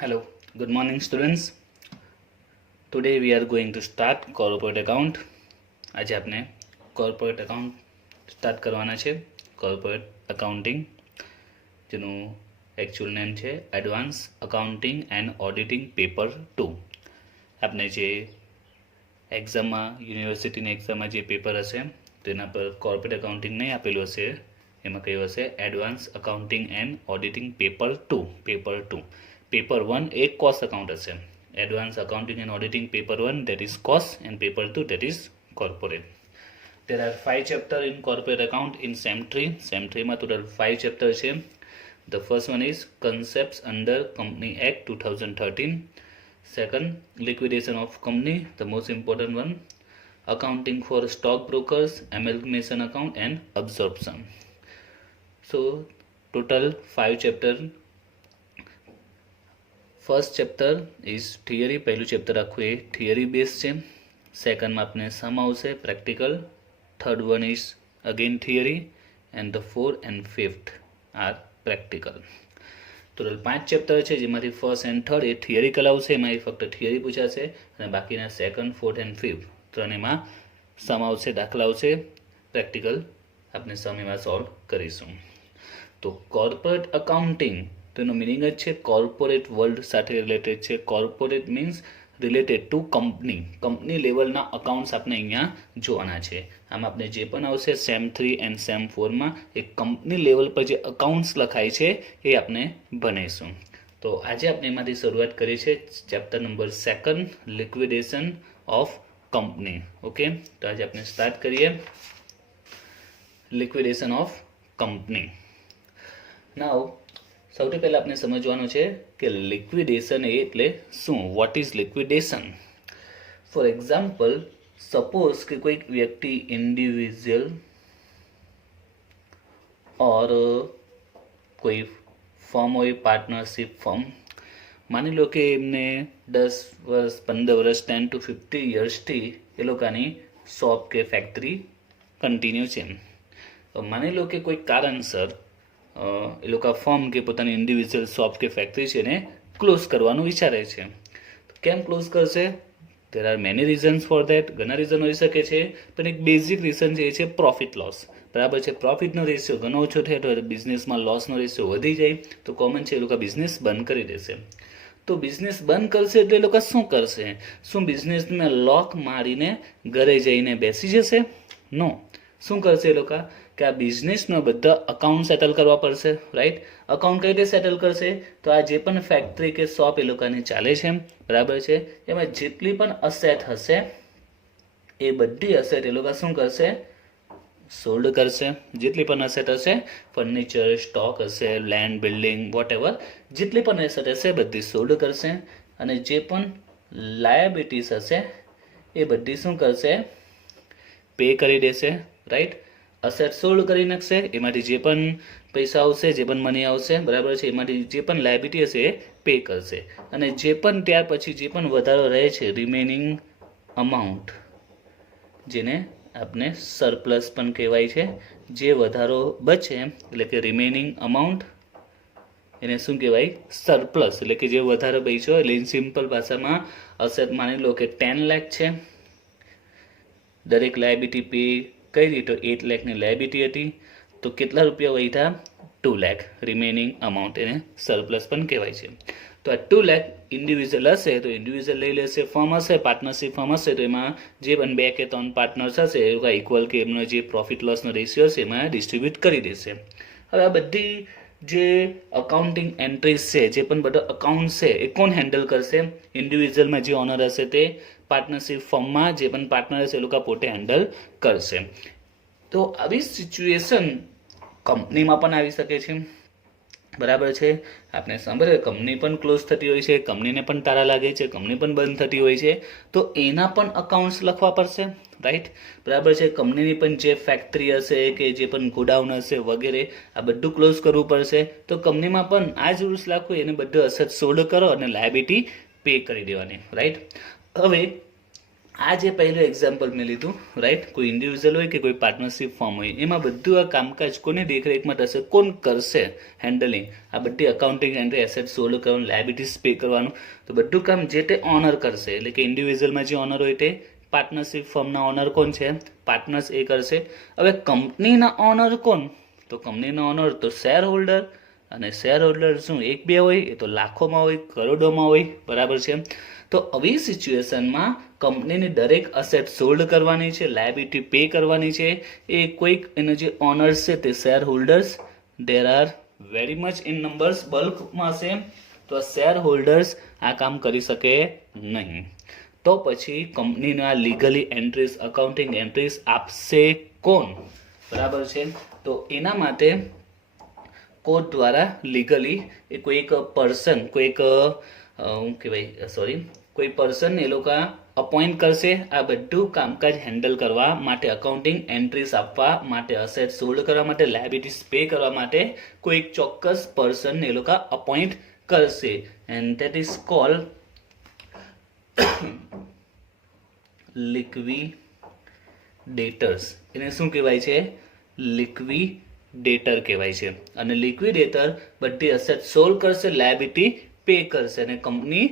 Hello, good morning students. Today we are going to start corporate account. આજે આપણે corporate account start કરવાના છે. corporate accounting જેનું actual name છે advance accounting and auditing paper 2. આપણે જે એક્ઝામમાં યુનિવર્સિટીની એક્ઝામમાં જે પેપર હશે તેના પર કોર્પોરેટ અકાઉન્ટિંગ નહીં આપેલું હશે, એમાં કયું હશે advance accounting and auditing paper 2. Paper 1 એક કોસ્ટ અકાઉન્ટ હશે. Advance accounting and auditing paper 1 that is cost and paper 2 that is corporate. There are 5 chapters in corporate account in SEM 3. SEM 3 માં total 5 chapters છે. The first one is concepts under Company Act 2013. Second, liquidation of company, the most important one. Accounting for stock brokers, amalgamation account and absorption. So total 5 chapters. First chapter is theory. પહેલું chapter આખું એ theory base છે. સેકન્ડમાં આપણે some આવશે practical. Third one is again theory and the 4th and 5th are practical. Total 5 chapter છે, જેમાંથી first and third એ થિયરિકલ આવશે, એમાં ફક્ત થિયરી પૂછાશે, અને બાકીના સેકન્ડ, 4th and 5th ત્રણેયમાં સમ આવશે, દાખલા આવશે, પ્રેક્ટિકલ આપણે સમ એમાં સોલ્વ કરીશું. તો કોર્પોરેટ અકાઉન્ટિંગ તેનો મિનિંગ જ છે કોર્પોરેટ વર્લ્ડ સાથે રિલેટેડ છે. Corporate means related to company લેવલના અકાઉન્ટ્સ આપણે અહીંયા જોવાના છે. આમાં આપણે જે પણ આવશે SEM 3 એન્ડ SEM 4માં એ કંપની લેવલ પર જે અકાઉન્ટ્સ લખાય છે એ આપણે ભણીશું. તો આજે આપણે એમાંથી શરૂઆત કરી છે chapter number 2, liquidation of company. Okay, તો આજે આપણે સ્ટાર્ટ કરીએ લિક્વિડેશન ઓફ કંપની. નાઉ સૌથી પહેલાં આપણે સમજવાનું છે કે લિક્વિડેશન એટલે શું. What is liquidation? For example, suppose કે કોઈક વ્યક્તિ ઇન્ડિવિજ્યુઅલ ઓર કોઈ ફર્મ હોય, પાર્ટનરશિપ ફર્મ, માની લો કે એમને 10 વર્ષ, 15 વર્ષ, 10 to 50 યર્સથી એ લોકોની શોપ કે ફેક્ટરી કન્ટિન્યુ છે. માની લો કે કોઈ કારણસર એ લોકો ફર્મ કે પોતાની ઇન્ડિવિજ્યુઅલ શોપ કે ફેક્ટરી છે ને ક્લોઝ કરવાનું વિચારે છે. કેમ ક્લોઝ કરશે? There are many reasons for that. ઘણા રીઝન હોઈ શકે છે, પણ એક બેઝિક રીઝન જે છે પ્રોફિટ લોસ. બરાબર છે, પ્રોફિટનો રેશિયો ઘણો ઓછો થાય તો બિઝનેસમાં લોસનો રેશિયો વધી જાય તો કોમન છે એ લોકો બિઝનેસ બંધ કરી દેશે. તો બિઝનેસ બંધ કરશે એટલે એ લોકો શું કરશે? શું બિઝનેસને લોક મારીને ઘરે જઈને બેસી જશે? નો. શું કરશે એ લોકો કે આ બિઝનેસનો બધા અકાઉન્ટ સેટલ કરવા પડશે. રાઈટ? અકાઉન્ટ કઈ રીતે સેટલ કરશે? તો આ જે પણ ફેક્ટરી કે શોપ એ લોકોની ચાલે છે, બરાબર છે, એમાં જેટલી પણ અસેટ હશે એ બધી અસેટ એ લોકો શું કરશે? સોલ્ડ કરશે. જેટલી પણ અસેટ હશે, ફર્નિચર, સ્ટોક હશે, લેન્ડ, બિલ્ડિંગ, વોટ એવર, જેટલી પણ એસેટ હશે બધી સોલ્ડ કરશે. અને જે પણ લાયબિલિટીઝ હશે એ બધી શું કરશે? પે કરી દેશે. રાઈટ? અસેટ સોલ્ડ કરી નાખશે, એમાંથી જે પણ પૈસા આવશે, જે પણ મની આવશે, બરાબર છે, એમાંથી જે પણ લાયબિલિટી હશે એ પે કરશે. અને જે પણ ત્યાર પછી જે પણ વધારો રહે છે, રિમેનિંગ અમાઉન્ટ, જેને આપણે સરપ્લસ પણ કહેવાય છે, જે વધારો બચે એટલે કે રિમેનિંગ અમાઉન્ટ, એને શું કહેવાય? સરપ્લસ. એટલે કે જે વધારો બચ્યો, એટલે સિમ્પલ ભાષામાં અસેટ માની લો કે 10 લાખ છે, દરેક લાયબિલિટી પે કરી તો 8 લાખની લાયબિલિટી હતી, તો કેટલા રૂપિયા વધ્યા? 2 લાખ. રિમેનિંગ અમાઉન્ટ, એને સરપ્લસ પણ કહેવાય છે. તો આ 2 લાખ ઇન્ડિવિજ્યુઅલ હશે તો ઇન્ડિવિજ્યુઅલ લઈ લેશે. ફર્મ હશે, પાર્ટનરશિપ ફર્મ હશે તો એમાં જે પણ 2 કે 3 પાર્ટનર્સ હશે એ લોકો ઇક્વલ કે એમનો જે પ્રોફિટ લોસનો રેશિયો છે એમાં ડિસ્ટ્રીબ્યુટ કરી દેશે. હવે આ બધી જે અકાઉન્ટિંગ એન્ટ્રીઝ છે, જે પણ બધા અકાઉન્ટ છે એ કોણ હેન્ડલ કરશે? ઇન્ડિવિજ્યુઅલમાં જે ઓનર હશે તે, પાર્ટનરશિપ ફર્મમાં જે પણ પાર્ટનર હશે એ લોકો પોતે હેન્ડલ કરશે. તો આવી સિચ્યુએશન કંપનીમાં પણ આવી શકે છે. બરાબર છે, આપણે સાંભળીએ કંપની પણ ક્લોઝ થતી હોય છે, કંપનીને પણ તાળા લાગે છે, કંપની પણ બંધ થતી હોય છે, તો એના પણ અકાઉન્ટ્સ લખવા પડશે. રાઈટ? બરાબર છે, કંપનીની પણ જે ફેક્ટરી હશે કે જે પણ ગોડાઉન હશે વગેરે આ બધું ક્લોઝ કરવું પડશે. તો કંપનીમાં પણ આ જ રૂલ્સ લાગુ, એને બધું અસેટ સોલ્ડ કરો અને લાયબિલિટી પે કરી દેવાની. રાઈટ? હવે આ જે પહેલું એક્ઝામ્પલ મેં લીધું, રાઈટ, કોઈ ઇન્ડિવિજ્યુઅલ હોય કે કોઈ પાર્ટનરશિપ ફોર્મ હોય, એમાં બધું આ કામકાજ કોની દેખરેખમાં થશે, કોણ કરશે હેન્ડલિંગ, આ બધી અકાઉન્ટિંગ એન્ટ્રી, એસેટ સોલ્વ કરવાનું, લાયબિલિટીઝ પે કરવાનું, તો બધું કામ જે તે ઓનર કરશે. એટલે કે ઇન્ડિવિજ્યુઅલમાં જે ઓનર હોય તે, પાર્ટનરશિપ ફોર્મના ઓનર કોણ છે, પાર્ટનર્સ એ કરશે. હવે કંપનીના ઓનર કોણ, તો કંપનીના ઓનર તો શેર હોલ્ડર, અને શેર હોલ્ડર શું એક બે હોય, એ તો લાખોમાં હોય, કરોડોમાં હોય, બરાબર છે. તો આવી સિચ્યુએશનમાં કંપનીની દરેક અસેટ સોલ્ડ કરવાની છે, લાયબિલિટી પે કરવાની છે, એ કોઈક એનો જે ઓનર્સ છે તે share holders, there are very much in numbers, બલ્કમાં છે, તો શેર હોલ્ડર્સ આ કામ કરી શકે નહીં. તો પછી કંપનીના લીગલી એન્ટ્રીઝ, અકાઉન્ટિંગ એન્ટ્રીઝ આપશે કોણ, બરાબર છે. તો એના માટે કોર્ટ દ્વારા લીગલી એ કોઈક પર્સન, કોઈક શું કહેવાય, સોરી, કોઈ પર્સન એ લોકો અપોઇન્ટ કરશે આ બધું કામકાજ હેન્ડલ કરવા માટે, અકાઉન્ટિંગ એન્ટ્રીઝ આપવા માટે, અસેટ સોલ્ડ કરવા માટે, લાયબિલિટીઝ પે કરવા માટે કોઈક ચોક્કસ પર્સન એ લોકો અપોઇન્ટ કરશે. And that is called liquidators. એને શું કહેવાય છે, લિક્વિડેટર કહેવાય છે. અને લિક્વિડેટર બધી અસેટ સોલ્વ કરશે, લાયબિલિટી પે કરશે અને કંપની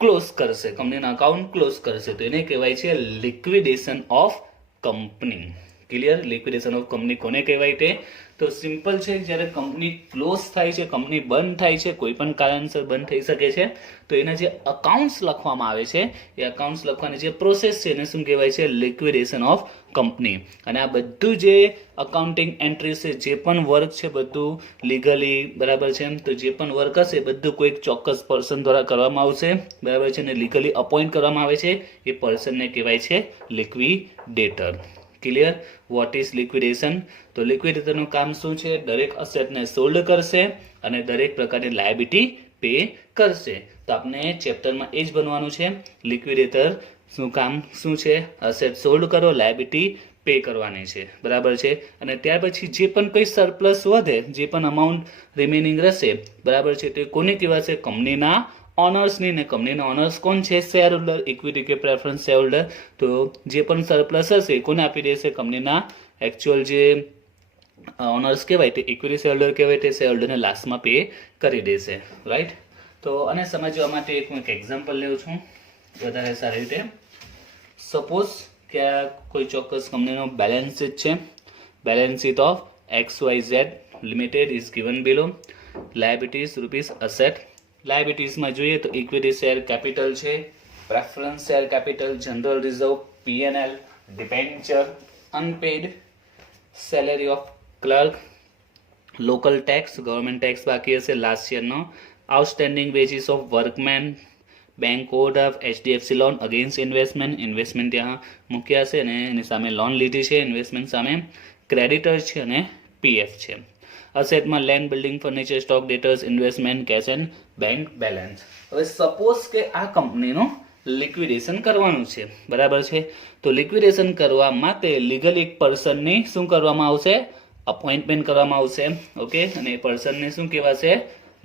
ક્લોઝ કરશે, કંપનીના અકાઉન્ટ ક્લોઝ કરશે. તો એને કહેવાય છે liquidation of company. Clear? Liquidation of company કોને કહેવાય તે? તો સિમ્પલ છે, જ્યારે કંપની ક્લોઝ થાય છે, કંપની બંધ થાય છે, કોઈ પણ કારણસર બંધ થઈ શકે છે, તો એના જે અકાઉન્ટ્સ લખવામાં આવે છે, એ અકાઉન્ટ્સ લખવાની જે પ્રોસેસ છે એને શું કહેવાય છે, લિક્વિડેશન ઓફ કંપની. અને આ બધું જે અકાઉન્ટિંગ એન્ટ્રી છે, જે પણ વર્ક છે બધું લીગલી, બરાબર છે, તો જે પણ વર્ક હશે બધું કોઈક ચોક્કસ પર્સન દ્વારા કરવામાં આવશે, બરાબર છે, અને લીગલી અપોઇન્ટ કરવામાં આવે છે, એ પર્સનને કહેવાય છે liquidator. Clear? What is liquidation? તો લિક્વિડેટરનું કામ શું છે, દરેક અસેટને સોલ્ડ કરશે અને દરેક પ્રકારની લાયબિલિટી પે કરશે. તો આપણે ચેપ્ટરમાં એ જ બનવાનું છે, લિક્વિડેટર શું કામ શું છે, અસેટ સોલ્ડ કરો, લાયબિલિટી પે કરવાની છે, બરાબર છે. અને ત્યાર પછી જે પણ કંઈ સરપ્લસ વધે, જે પણ અમાઉન્ટ રિમેનિંગ રહેશે, બરાબર છે, તે કોને કહેવાશે, કંપનીના ઓનર્સની. ને કંપનીના ઓનર્સ કોણ છે, શેર હોલ્ડર, ઇક્વિટી કે પ્રેફરન્સ શેર હોલ્ડર. તો જે પણ સરપ્લસ હશે કોને આપી દેશે, કંપનીના એકચ્યુઅલ જે ઓનર્સ કહેવાય તે ઇક્વિટી શેર હોલ્ડર કહેવાય, તે શેર હોલ્ડરને લાસ્ટમાં પે કરી દેશે, રાઈટ. તો આને સમજવા માટે હું એક એક્ઝામ્પલ લઉં છું વધારે સારી રીતે. સપોઝ કે આ કોઈ ચોક્કસ કંપનીનો બેલેન્સ શીટ છે. Balance sheet of XYZ limited is given below. Liabilities rupees asset. લાયબિલિટીઝમાં જોઈએ તો ઇક્વિટી શેર કેપિટલ છે, preference share capital, general reserve, PNL, debenture, unpaid salary of clerk, local tax, government tax બાકી હશે last યરનો, outstanding wages of workmen, bank overdraft, HDFC loan against investment ત્યાં મૂક્યા છે અને એની સામે લોન લીધી છે ઇન્વેસ્ટમેન્ટ સામે, ક્રેડિટર છે અને PF છે. અસેટમાં land, building, furniture, stock, debtors, investment, cash and bank balance. હવે સપોઝ કે આ કંપનીનું લિક્વિડેશન કરવાનું છે, બરાબર છે. તો લિક્વિડેશન કરવા માટે લીગલ એક પર્સનની શું કરવામાં આવશે, અપોઇન્ટમેન્ટ કરવામાં આવશે, ઓકે. અને એ પર્સનને શું કહેવાશે,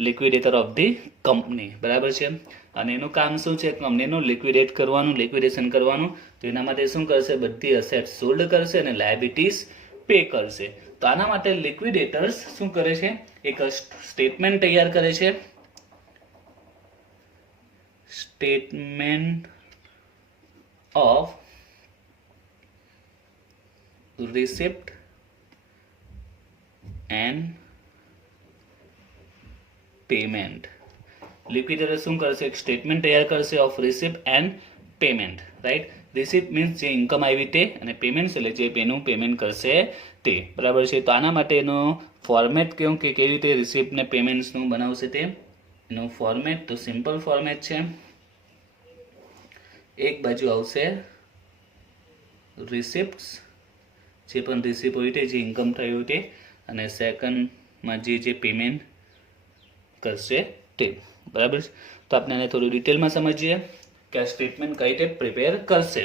લિક્વિડેટર ઓફ ધી કંપની, બરાબર છે. અને એનું કામ શું છે, કંપનીનું લિક્વિડેટ કરવાનું, લિક્વિડેશન કરવાનું. તો એના માટે શું કરશે, બધી અસેટ સોલ્ડ કરશે અને લાયબિલિટીઝ પે કરશે. તો આના માટે લિક્વિડેટર્સ શું કરે છે, એક સ્ટેટમેન્ટ તૈયાર કરે છે. Statement of receipt and payment. Liquidator શું કરશે, એક સ્ટેટમેન્ટ તૈયાર કરશે of receipt and payment, right. Receipt means જે ઇન્કમ આવી તે, અને પેમેન્ટ એટલે જે પેનું પેમેન્ટ કરશે તે, બરાબર છે. તો આના માટેનો ફોર્મેટ કેવું, કે કેવી રીતે રિસિપ્ટ ને પેમેન્ટ્સનું બનાવશે તે, એનું ફોર્મેટ તો સિમ્પલ ફોર્મેટ છે. એક બાજુ આવશે રિસિપ્ટ્સ, જે પણ રિસિપ્ટ હોય તે, જે ઇન્કમ થઈ હોય તે, અને સેકન્ડમાં જે પેમેન્ટ કરશે તે, બરાબર છે. તો આપણે આને થોડું ડિટેલમાં સમજીએ કે આ સ્ટેટમેન્ટ કઈ રીતે પ્રિપેર કરશે.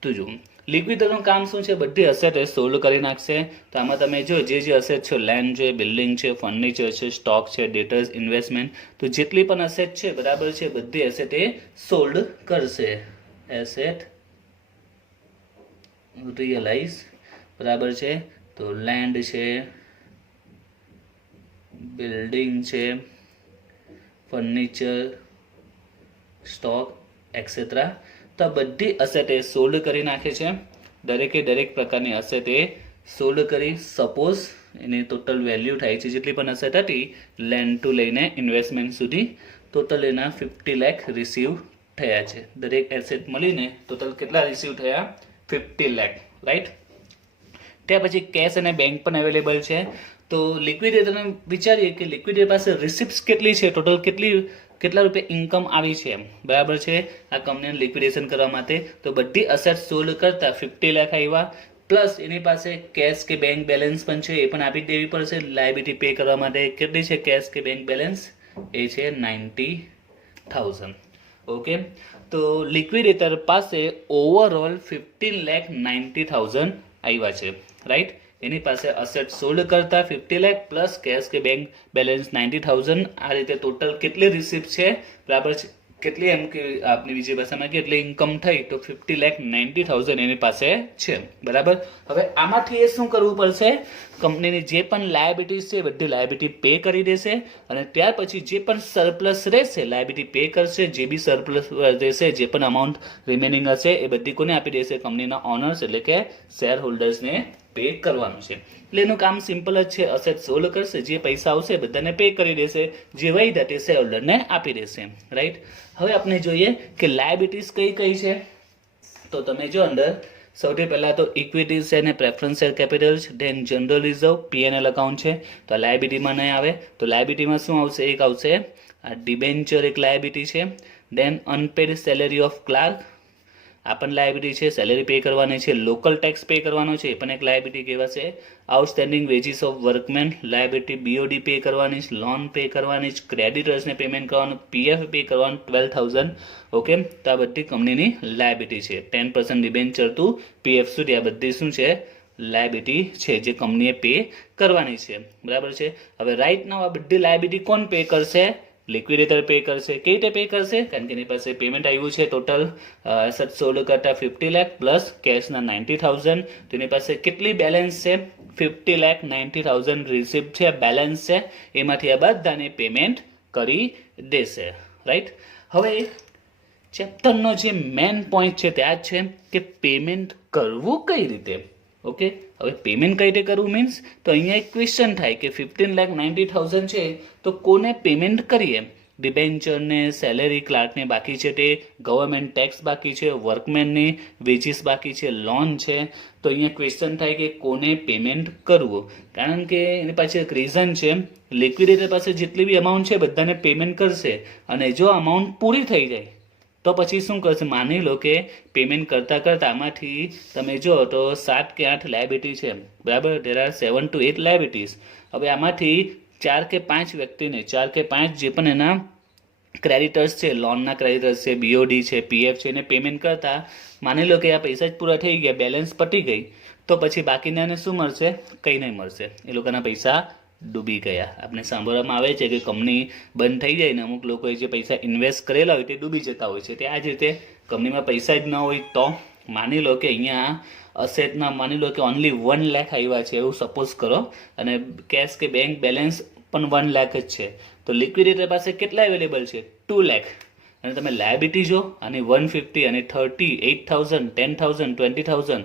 તો જો લિક્વિડેટરનું કામ શું છે, બધી અસેટ સોલ્ડ કરી નાખશે. તો આમાં તમે જો જે અસેટ છે, લેન્ડ છે, બિલ્ડિંગ છે, ફર્નિચર છે, સ્ટોક છે, ડેટર્સ, ઇન્વેસ્ટમેન્ટ, તો જેટલી પણ અસેટ છે, બરાબર છે, બધી એસેટ એ સોલ્ડ કરશે. એસેટ રિયલાઇઝ, બરાબર છે. તો લેન્ડ છે, બિલ્ડિંગ છે, ફર્નિચર, સ્ટોક એક્સેટ્રા. તો આ બધી અસેટ એ સોલ્ડ કરી નાખે છે. દરેક પ્રકારની અસેટ એ સોલ્ડ કરી, સપોઝ એની ટોટલ વેલ્યુ થાય છે જેટલી પણ અસેટ હતી લેન્ડ ટુ લઈને ઇન્વેસ્ટમેન્ટ સુધી, ટોટલ એના 50 લાખ રિસીવ થયા છે. દરેક એસેટ મળીને ટોટલ કેટલા રિસીવ થયા? 50 લાખ, રાઈટ. ત્યાર પછી કેશ અને બેંક પણ અવેલેબલ છે. તો લિક્વિડેટરને વિચારીએ કે લિક્વિડેટર પાસે રિસિપ્ટ્સ કેટલી છે, ટોટલ કેટલા રૂપિયા ઇન્કમ આવી છે, બરાબર છે, આ કંપનીને લિક્વિડેશન કરવા માટે. તો બધી અસેટ સોલ્ડ કરતા 50 લાખ આવ્યા, પ્લસ એની પાસે કેશ કે બેંક બેલેન્સ પણ છે, એ પણ આપી દેવી પડશે લાયબિલિટી પે કરવા માટે. કેટલી છે કેશ કે બેંક બેલેન્સ? એ છે 90,000. ઓકે, તો લિક્વિડેટર પાસે ઓવરઓલ 15,90,000 આવ્યા છે, રાઈટ. એની પાસે અસેટ સોલ્ડ કરતા 50 લાખ પ્લસ કેશ કે બેંક બેલેન્સ 90,000. આ રીતે ટોટલ કેટલી રિસિપ્ટ છે, બરાબર છે, કેટલી એમ કે આપની બીજી ભાષામાં કેટલી ઇન્કમ થઈ, તો 50,90,000 એની પાસે છે, બરાબર. હવે આમાંથી એ શું કરવું પડશે? કંપનીની જે પણ લાયબિલિટીઝ છે બધી લાયબિલિટી પે કરી દેશે, અને ત્યાર પછી જે પણ સરપ્લસ રહેશે લાયબિલિટી પે કરશે. જે બી સરપ્લસ રહેશે, જે પણ અમાઉન્ટ રિમેનિંગ હશે એ બધી કોને આપી દેશે? કંપનીના ઓનર્સ એટલે કે શેર હોલ્ડર્સને પે કરવાનું છે. એટલે એનું કામ સિમ્પલ જ છે, અસેટ સોલ્ડ કરશે, જે પૈસા આવશે બધાને પે કરી દેશે, જે વધ્યા તે શેર હોલ્ડરને આપી દેશે, રાઈટ. હવે આપણે જોઈએ કે લાયબિલિટીઝ કઈ કઈ છે. તો તમે જો અંદર સૌથી પહેલાં તો ઇક્વિટીઝ છે અને પ્રેફરન્સ શેર કેપિટલ છે, then general reserve, PNL account છે. તો આ લાયબિલિટીમાં નહીં આવે. તો લાયબિલિટીમાં શું આવશે? એક આવશે આ ડિબેન્ચર, એક લાયબિલિટી છે. દેન અનપેડ સેલેરી ઓફ ક્લાર્ક, આ પણ લાયબિલિટી છે, સેલેરી પે કરવાની છે. લોકલ ટેક્સ પે કરવાનો છે, એ પણ એક લાયબિલિટી કહેવાશે. Outstanding wages of workmen liability, BOD pay કરવાની છે, લોન પે કરવાની છે, ક્રેડિટર્સને પેમેન્ટ કરવાનું, પીએફ પે કરવાનું 12,000. ઓકે, તો આ બધી કંપનીની લાયબિલિટી છે. 10% ડિબેન્ચર ટુ પીએફ સુધી આ બધી શું છે? લાયબિલિટી છે જે કંપનીએ પે કરવાની છે, બરાબર છે. હવે રાઈટ નાઉ આ બધી લાયબિલિટી કોણ પે કરશે? લિક્વિડેટર પે કરશે. કેવી રીતે પે કરશે? કારણ કે એની પાસે પેમેન્ટ આવ્યું છે ટોટલ એસેટ સોલ્ડ કરતા 50 લાખ પ્લસ કેશના 90,000. તો એની પાસે કેટલી બેલેન્સ છે? 50,90,000 રિસિપ્ટ છે, બેલેન્સ છે. એમાંથી આ બધાને પેમેન્ટ કરી દેશે, રાઈટ. હવે ચેપ્ટરનો જે મેન પોઈન્ટ છે ત્યાં જ છે કે પેમેન્ટ કરવું કઈ રીતે. ઓકે, હવે પેમેન્ટ કઈ રીતે કરવું મીન્સ, તો અહીંયા એક ક્વેશ્ચન થાય કે 15,90,000 છે તો કોને પેમેન્ટ કરીએ? ડિબેન્ચરને, સેલેરી ક્લાર્કને બાકી છે, તે ગવર્મેન્ટ ટેક્સ બાકી છે, વર્કમેનની વેજીસ બાકી છે, લોન છે. તો અહીંયા ક્વેશ્ચન થાય કે કોને પેમેન્ટ કરવું. કારણ કે એની પાછળ એક રીઝન છે. લિક્વિડેટર પાસે જેટલી બી અમાઉન્ટ છે બધાને પેમેન્ટ કરશે, અને જો અમાઉન્ટ પૂરી થઈ જાય તો પછી શું કરશે? માની લો કે પેમેન્ટ કરતાં આમાંથી તમે જો તો 7 કે 8 લાયબિલિટી છે, બરાબર. There are 7 to 8 liabilities. હવે આમાંથી 4 કે 5 વ્યક્તિને, 4 કે 5 જે પણ એના ક્રેડિટર્સ છે, લોનના ક્રેડિટર્સ છે, બીઓડી છે, પીએફ છે, એને પેમેન્ટ કરતા માની લો કે આ પૈસા જ પૂરા થઈ ગયા, બેલેન્સ પતી ગઈ, તો પછી બાકીનાને શું મળશે? કંઈ નહીં મળશે. એ લોકોના પૈસા ડૂબી ગયા. આપણે સાંભળવામાં આવે છે કે કંપની બંધ થઈ જાય ને અમુક લોકોએ જે પૈસા ઇન્વેસ્ટ કરેલા હોય તે ડૂબી જતા હોય છે. તે આ જ રીતે કંપનીમાં પૈસા જ ન હોય તો માની લો કે અહીંયા અસેટના માની લો કે ઓનલી 1 લાખ આવ્યા છે એવું સપોઝ કરો, અને કેશ કે બેંક બેલેન્સ પણ 1 લાખ જ છે. તો લિક્વિડેટર પાસે કેટલા અવેલેબલ છે? 2 લાખ. અને તમે લાયબિલિટી જો, અને 150 અને 30, 8,000, 10,000, 20,000,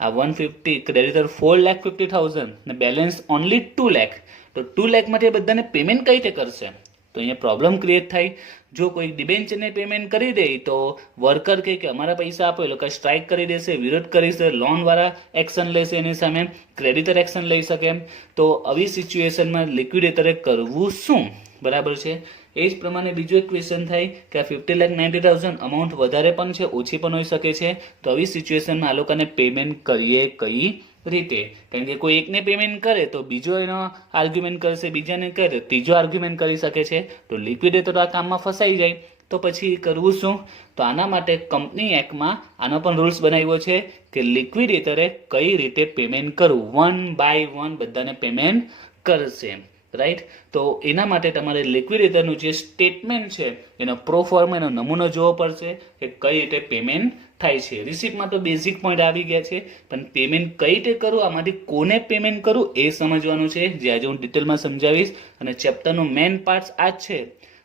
આ 150, ક્રેડિટર 4,50,000 ને બેલેન્સ ઓનલી 2 લાખ. તો 2 લાખમાંથી બધાને પેમેન્ટ કઈ રીતે કરશે? તો અહીંયા પ્રોબ્લેમ ક્રિએટ થાય. જો કોઈ ડિબેન્ચરને પેમેન્ટ કરી દે તો વર્કર કહે કે અમારા પૈસા આપો, એ લોકો સ્ટ્રાઇક કરી દેશે, વિરોધ કરી દેશે, લોનવાળા એક્શન લેશે એની સામે, ક્રેડિટર એક્શન લઈ શકે. તો આવી સિચ્યુએશનમાં લિક્વિડેટરે કરવું શું, બરાબર છે. એ જ પ્રમાણે બીજો એક ક્વેશ્ચન થાય કે આ 50,90,000 અમાઉન્ટ વધારે પણ છે, ઓછી પણ હોઈ શકે છે. તો આવી સિચ્યુએશનમાં આ લોકોને પેમેન્ટ કરીએ કઈ રીતે? કારણ કે કોઈ એકને પેમેન્ટ કરે તો બીજો એનો આર્ગ્યુમેન્ટ કરશે, બીજાને કરે તો ત્રીજો આર્ગ્યુમેન્ટ કરી શકે છે. તો લિક્વિડેટર આ કામમાં ફસાઈ જાય તો પછી કરવું શું? તો આના માટે કંપની એક્ટમાં આનો પણ રૂલ્સ બનાવ્યો છે કે લિક્વિડેટરે કઈ રીતે પેમેન્ટ કરવું. 1 by 1 બધાને પેમેન્ટ કરશે, રાઈટ. તો એના માટે તમારે લિક્વિડેટરનું જે સ્ટેટમેન્ટ છે એનો પ્રોફોર્મ એનો નમૂનો જોવો પડશે કે કઈ રીતે પેમેન્ટ થાય છે. રિસિપ્ટમાં તો બેઝિક પોઈન્ટ આવી ગયા છે, પણ પેમેન્ટ કઈ રીતે કરવું, આમાંથી કોને પેમેન્ટ કરવું એ સમજવાનું છે, જે આજે હું ડિટેલમાં સમજાવીશ. અને ચેપ્ટરનું મેઇન પાર્ટ આ જ છે.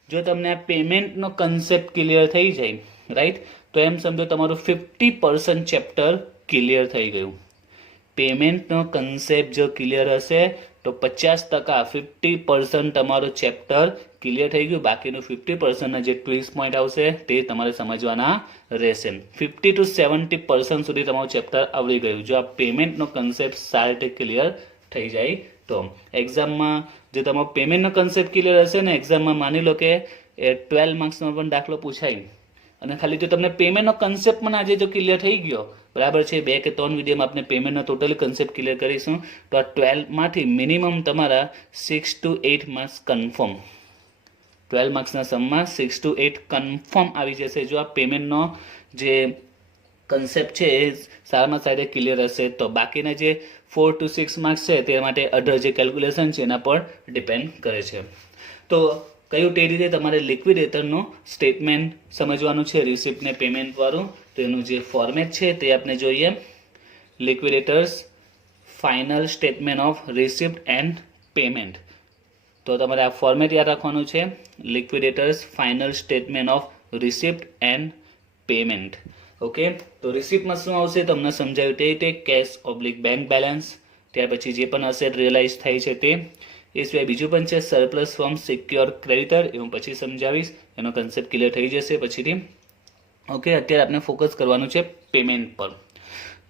જો તમને આ પેમેન્ટનો કન્સેપ્ટ ક્લિયર થઈ જાય, રાઈટ, તો એમ સમજો તમારું 50% ચેપ્ટર ક્લિયર થઈ ગયું. પેમેન્ટનો કન્સેપ્ટ જો ક્લિયર હશે તો 50% 50% તમારું ચેપ્ટર ક્લિયર થઈ ગયું. બાકીનું 50%ના જે ટ્વિસ્ટ પોઈન્ટ આવશે તે તમારે સમજવાના રહેશે. 50 to 70% સુધી તમારું ચેપ્ટર આવડી ગયું જો આ પેમેન્ટનો કન્સેપ્ટ સારી રીતે ક્લિયર થઈ જાય તો. એક્ઝામમાં જે તમારો પેમેન્ટનો કન્સેપ્ટ ક્લિયર હશે ને, એક્ઝામમાં માની લો કે 12 માર્ક્સનો પણ દાખલો પૂછાય અને ખાલી જો તમને પેમેન્ટનો કન્સેપ્ટ પણ આજે જો ક્લિયર થઈ ગયો, બરાબર છે, 2 કે 3 વિડીયોમાં આપણે પેમેન્ટનો ટોટલી કન્સેપ્ટ ક્લિયર કરીશું, તો આ 12માંથી મિનિમમ તમારા 6 to 8 marks confirm, 12 માર્ક્સના સમમાં 6 to 8 confirm આવી જશે જો આ પેમેન્ટનો જે કન્સેપ્ટ છે એ સારામાં સારી ક્લિયર હશે તો. બાકીના જે 4 to 6 માર્ક્સ છે તે માટે અધર જે કેલ્ક્યુલેશન છે એના પર ડિપેન્ડ કરે છે. તો કયું તે રીતે તમારે લિક્વિડેટરનું સ્ટેટમેન્ટ સમજવાનું છે, રિસિપ્ટ ને પેમેન્ટ વાળું. તો એનું જે ફોર્મેટ છે તે આપણે જોઈએ. Liquidators final statement of receipt and payment. તો તમારે આ ફોર્મેટ યાદ રાખવાનું છે, liquidators final statement of receipt and payment. Okay, તો રિસિપ્ટમાં શું આવશે તમને સમજાવ્યું તે રીતે, કેશ ઓબ્લિક બેંક બેલેન્સ, ત્યાર પછી જે પણ અસેટ રિયલાઇઝ થાય છે તે. એ સિવાય બીજું પણ છે સરપ્લસ ફ્રોમ સિક્યોર ક્રેડિટર, એ હું પછી સમજાવીશ, એનો કન્સેપ્ટ ક્લિયર થઈ જશે પછીથી. ઓકે, અત્યારે આપણે ફોકસ કરવાનું છે પેમેન્ટ પર.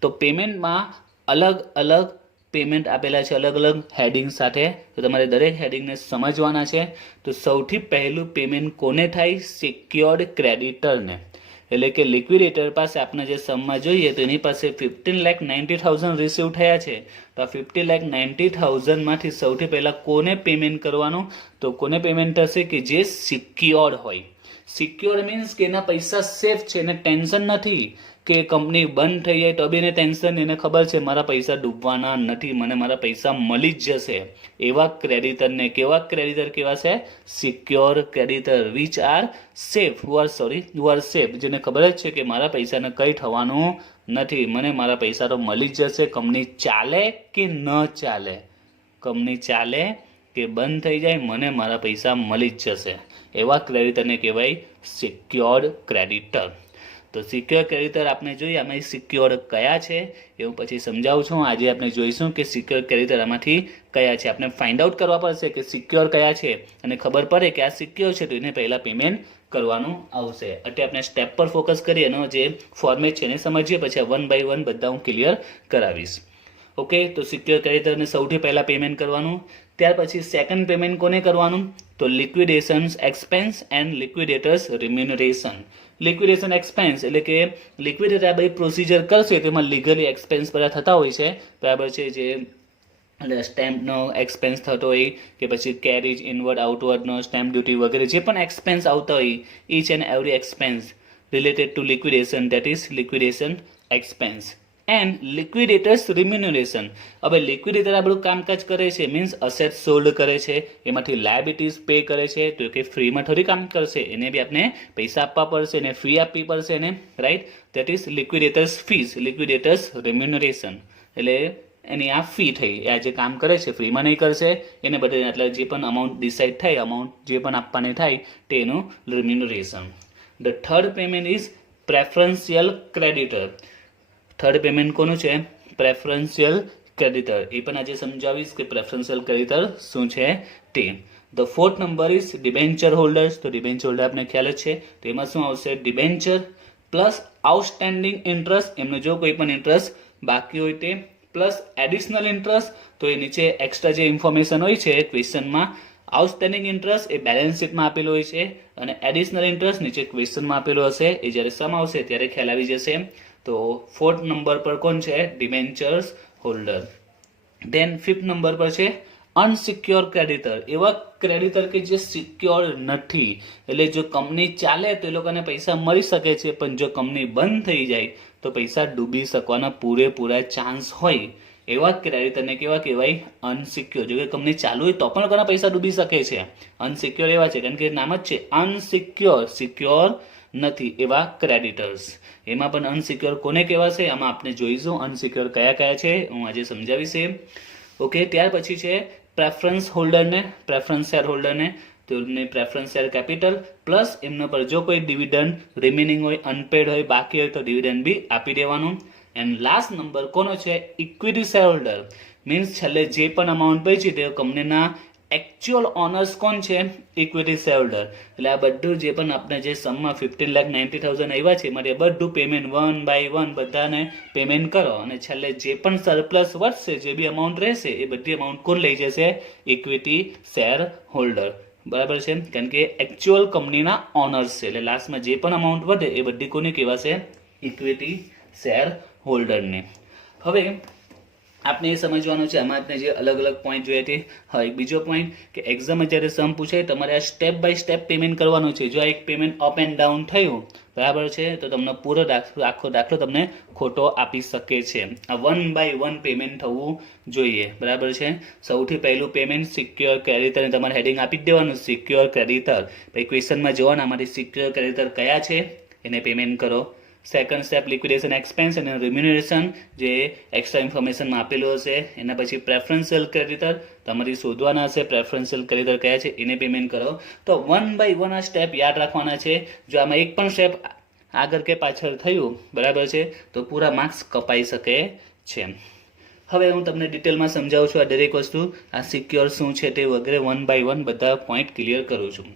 તો પેમેન્ટમાં અલગ અલગ પેમેન્ટ આપેલા છે, અલગ અલગ હેડિંગ સાથે, તો તમારે દરેક હેડિંગને સમજવાના છે. તો સૌથી પહેલું પેમેન્ટ કોને થાય? સિક્યોર્ડ ક્રેડિટરને. એટલે કે લિક્વિડેટર પાસે આપણે જે સમમાં જોઈએ તો એની પાસે 15,90,000 રિસીવ થયા છે. તો આ 15,90,000માંથી સૌથી પહેલાં કોને પેમેન્ટ કરવાનું? તો કોને પેમેન્ટ થશે કે જે સિક્યોર્ડ હોય. સિક્યોર્ડ મીન્સ કે એના પૈસા સેફ છે, એને ટેન્શન નથી કે કંપની બંધ થઈ જાય તો બી એને ટેન્શન, એને ખબર છે મારા પૈસા ડૂબવાના નથી, મને મારા પૈસા મળી જ જશે. એવા ક્રેડિટરને કેવા ક્રેડિટર કહેવાશે? Secure creditor, which are safe, who are safe, જેને ખબર જ છે કે મારા પૈસાને કંઈ થવાનું નથી, મને મારા પૈસા તો મળી જ જશે, કંપની ચાલે કે ન ચાલે, કંપની ચાલે કે બંધ થઈ જાય, મને મારા પૈસા મળી જ જશે. એવા ક્રેડિટરને કહેવાય સિક્યોર્ડ ક્રેડિટર. તો સિક્યોર ક્રેડિટર આપણે જોઈએ, આમાં સિક્યોર કયા છે એ હું પછી સમજાવું છું. આજે આપણે જોઈશું કે સિક્યોર ક્રેડિટર આમાંથી કયા છે. આપણે ફાઇન્ડ આઉટ કરવા પડશે કે સિક્યોર કયા છે, અને ખબર પડે કે આ સિક્યોર છે તો એને પહેલાં પેમેન્ટ કરવાનું આવશે. એટલે આપણે સ્ટેપ પર ફોકસ કરીએ, એનો જે ફોર્મેટ છે એને સમજીએ, પછી 1 by 1 બધા હું ક્લિયર કરાવીશ. ઓકે, તો સિક્યોર ક્રેડિટરને સૌથી પહેલાં પેમેન્ટ કરવાનું. ત્યાર પછી સેકન્ડ પેમેન્ટ કોને કરવાનું? તો લિક્વિડેશન્સ expense and liquidators remuneration. લિક્વિડેશન expense એટલે કે લિક્વિડેટર આ બધી પ્રોસિજર કરશે તેમાં લીગલી એક્સપેન્સ બધા થતા હોય છે, બરાબર છે, જે સ્ટેમ્પનો એક્સપેન્સ થતો હોય કે પછી કેરેજ ઇનવર્ડ આઉટવર્ડનો સ્ટેમ્પ ડ્યુટી વગેરે જે પણ એક્સપેન્સ આવતા હોય, each and every expense related to liquidation, that is liquidation expense. And liquidators remuneration. હવે લિક્વિડેટર આ બધું કામકાજ કરે છે, મીન્સ અસેટ સોલ્ડ કરે છે, એમાંથી લાયબિલિટીઝ પે કરે છે, તો કે ફ્રીમાં થોડી કામ કરશે, એને બી આપણે પૈસા આપવા પડશે, એને ફી આપવી પડશે એને, right. That is liquidators fees, liquidators remuneration, એટલે એની આ ફી થઈ, એ આ જે કામ કરે છે ફ્રીમાં નહીં કરશે, એને બધે એટલે જે પણ અમાઉન્ટ ડિસાઇડ થાય, અમાઉન્ટ જે પણ આપવાની થાય તેનું remuneration. The third payment is preferential creditor. Third payment કોનું છે? Preferential creditor. એ પણ આજે સમજાવીશ કે પ્રેફરન્શિયલ ક્રેડિટર શું છે તે. The fourth number is debenture holders. તો ડિબેન્ચર હોલ્ડર આપણે ખ્યાલ જ છે, તો એમાં શું આવશે? ડિબેન્ચર પ્લસ આઉટસ્ટેન્ડિંગ ઇન્ટરેસ્ટ, એમનો જો કોઈ પણ ઇન્ટરેસ્ટ બાકી હોય તે, પ્લસ એડિશનલ ઇન્ટરેસ્ટ. તો એ નીચે એક્સ્ટ્રા જે ઇન્ફોર્મેશન હોય છે ક્વેશ્ચનમાં, આઉટસ્ટેન્ડિંગ ઇન્ટરેસ્ટ એ બેલેન્સ શીટમાં આપેલો હોય છે, અને એડિશનલ ઇન્ટરેસ્ટ નીચે ક્વેશ્ચનમાં આપેલો હશે, એ જ્યારે સમ આવશે ત્યારે ખ્યાલ આવી જશે. તો ફોર્થ નંબર પર કોણ છે? Debentures holder. Then fifth number પર છે અનસિક્યોર ક્રેડિટર. એવા ક્રેડિટર કે જે સિક્યોર નથી, એટલે જો કંપની ચાલે તો એ લોકોને પૈસા મળી શકે છે, પણ જો કંપની બંધ થઈ જાય તો પૈસા ડૂબી શકવાના પૂરેપૂરા ચાન્સ હોય, એવા ક્રેડિટરને કેવા કહેવાય? અનસિક્યોર. જો કે કંપની ચાલુ હોય તો પણ ઘણા પૈસા ડૂબી શકે છે. અનસિક્યોર એવા છે, કારણ કે નામ જ છે અનસિક્યોર, સિક્યોર નથી એવા ક્રેડિટર્સ. એમાં પણ અનસિક્યોર કોને કહેવાશે આમાં આપણે જોઈશું. અનસિક્યોર કયા કયા છે હું આજે સમજાવીશ. ઓકે, ત્યાર પછી છે પ્રેફરન્સ હોલ્ડરને, પ્રેફરન્સ શેર હોલ્ડરને. તો એમને પ્રેફરન્સ શેર કેપિટલ પ્લસ એમના પર જો કોઈ ડિવિડન્ડ રિમેનિંગ હોય, અનપેડ હોય, બાકી હોય તો ડિવિડન્ડ બી આપી દેવાનું. એન્ડ લાસ્ટ નંબર કોનો છે? Equity share holder. મીન્સ છેલ્લે જે પણ અમાઉન્ટ બચી તે કંપનીના એકચ્યુઅલ ઓનર્સ કોણ છે? Equity share holder. એટલે આ બધું જે પણ આપણે જે સમમાં 15,90,000 આવ્યા છે એમાંથી બધું પેમેન્ટ 1 by 1 બધાને પેમેન્ટ કરો અને છેલ્લે જે પણ સરપ્લસ વધશે, જે બી અમાઉન્ટ રહેશે એ બધી અમાઉન્ટ કોણ લઈ જશે? Equity share holder. બરાબર છે, કારણ કે એકચ્યુઅલ કંપનીના ઓનર્સ છે. એટલે લાસ્ટમાં જે પણ અમાઉન્ટ વધે એ બધી કોને કહેવાશે? ઇક્વિટી શેર હોલ્ડરને. હવે આપણે એ સમજવાનું છે આમાં આપણે જે અલગ અલગ પોઈન્ટ જોઈએ તે. હા, એક બીજો પોઈન્ટ કે એક્ઝામમાં જ્યારે સમ પૂછાય તમારે આ સ્ટેપ બાય સ્ટેપ પેમેન્ટ કરવાનું છે. જો આ એક પેમેન્ટ અપ એન્ડ ડાઉન થયું, બરાબર છે, તો તમને પૂરો આખો દાખલો તમને ખોટો આપી શકે છે. આ 1 by 1 પેમેન્ટ થવું જોઈએ. બરાબર છે. સૌથી પહેલું પેમેન્ટ સિક્યોર ક્રેડિટર, તમારે હેડિંગ આપી જ દેવાનું સિક્યોર ક્રેડિટર. પછી ક્વેશ્ચનમાં જોવાના આમાંથી સિક્યોર ક્રેડિટર કયા છે એને પેમેન્ટ કરો. સેકન્ડ સ્ટેપ લિક્વિડેશન એક્સપેન્સ અને રિમ્યુનરેશન, જે એક્સ્ટ્રા ઇન્ફોર્મેશનમાં આપેલું હશે. એના પછી પ્રેફરન્શિયલ ક્રેડિટર તમારી શોધવાના હશે, પ્રેફરન્શિયલ ક્રેડિટર કયા છે એને પેમેન્ટ કરો. તો 1 by 1 આ સ્ટેપ યાદ રાખવાના છે. જો આમાં એક પણ સ્ટેપ આગળ કે પાછળ થયું, બરાબર છે, તો પૂરા માર્ક્સ કપાઈ શકે છે. હવે હું તમને ડિટેલમાં સમજાવું છું આ દરેક વસ્તુ, આ સિક્યોર શું છે તે વગેરે 1 by 1 બધા પોઈન્ટ ક્લિયર કરું છું.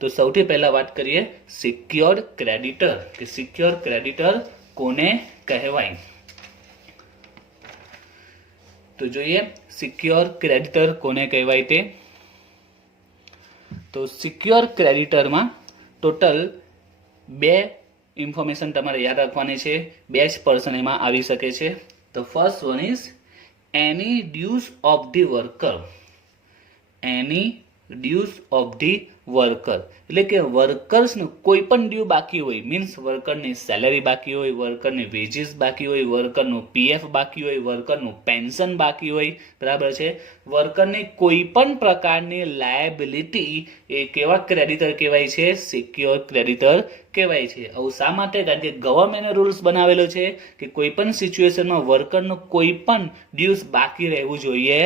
તો સૌથી પહેલા વાત કરીએ સિક્યોર ક્રેડિટર, કે સિક્યોર ક્રેડિટર કોને કહેવાય. તો જોઈએ સિક્યોર ક્રેડિટર કોને કહેવાય તે. તો સિક્યોર ક્રેડિટરમાં ટોટલ 2 ઇન્ફોર્મેશન તમારે યાદ રાખવાની છે. 2 જ પર્સન એમાં આવી શકે છે. તો first one is any dues of the worker. Any dues of the worker એટલે કે વર્કર્સનું કોઈ પણ ડ્યુ બાકી હોય, મીન્સ વર્કરની સેલેરી બાકી હોય, વર્કરની વેજીસ બાકી હોય, વર્કરનું પીએફ બાકી હોય, વર્કરનું પેન્શન બાકી હોય, બરાબર છે, વર્કરની કોઈ પણ પ્રકારની લાયબિલિટી એ કેવા ક્રેડિટર કહેવાય છે? સિક્યોર ક્રેડિટર કહેવાય છે. આવું શા માટે? કારણ કે ગવર્મેન્ટે રૂલ્સ બનાવેલો છે કે કોઈ પણ સિચ્યુએશનમાં વર્કરનું કોઈ પણ ડ્યુઝ બાકી રહેવું જોઈએ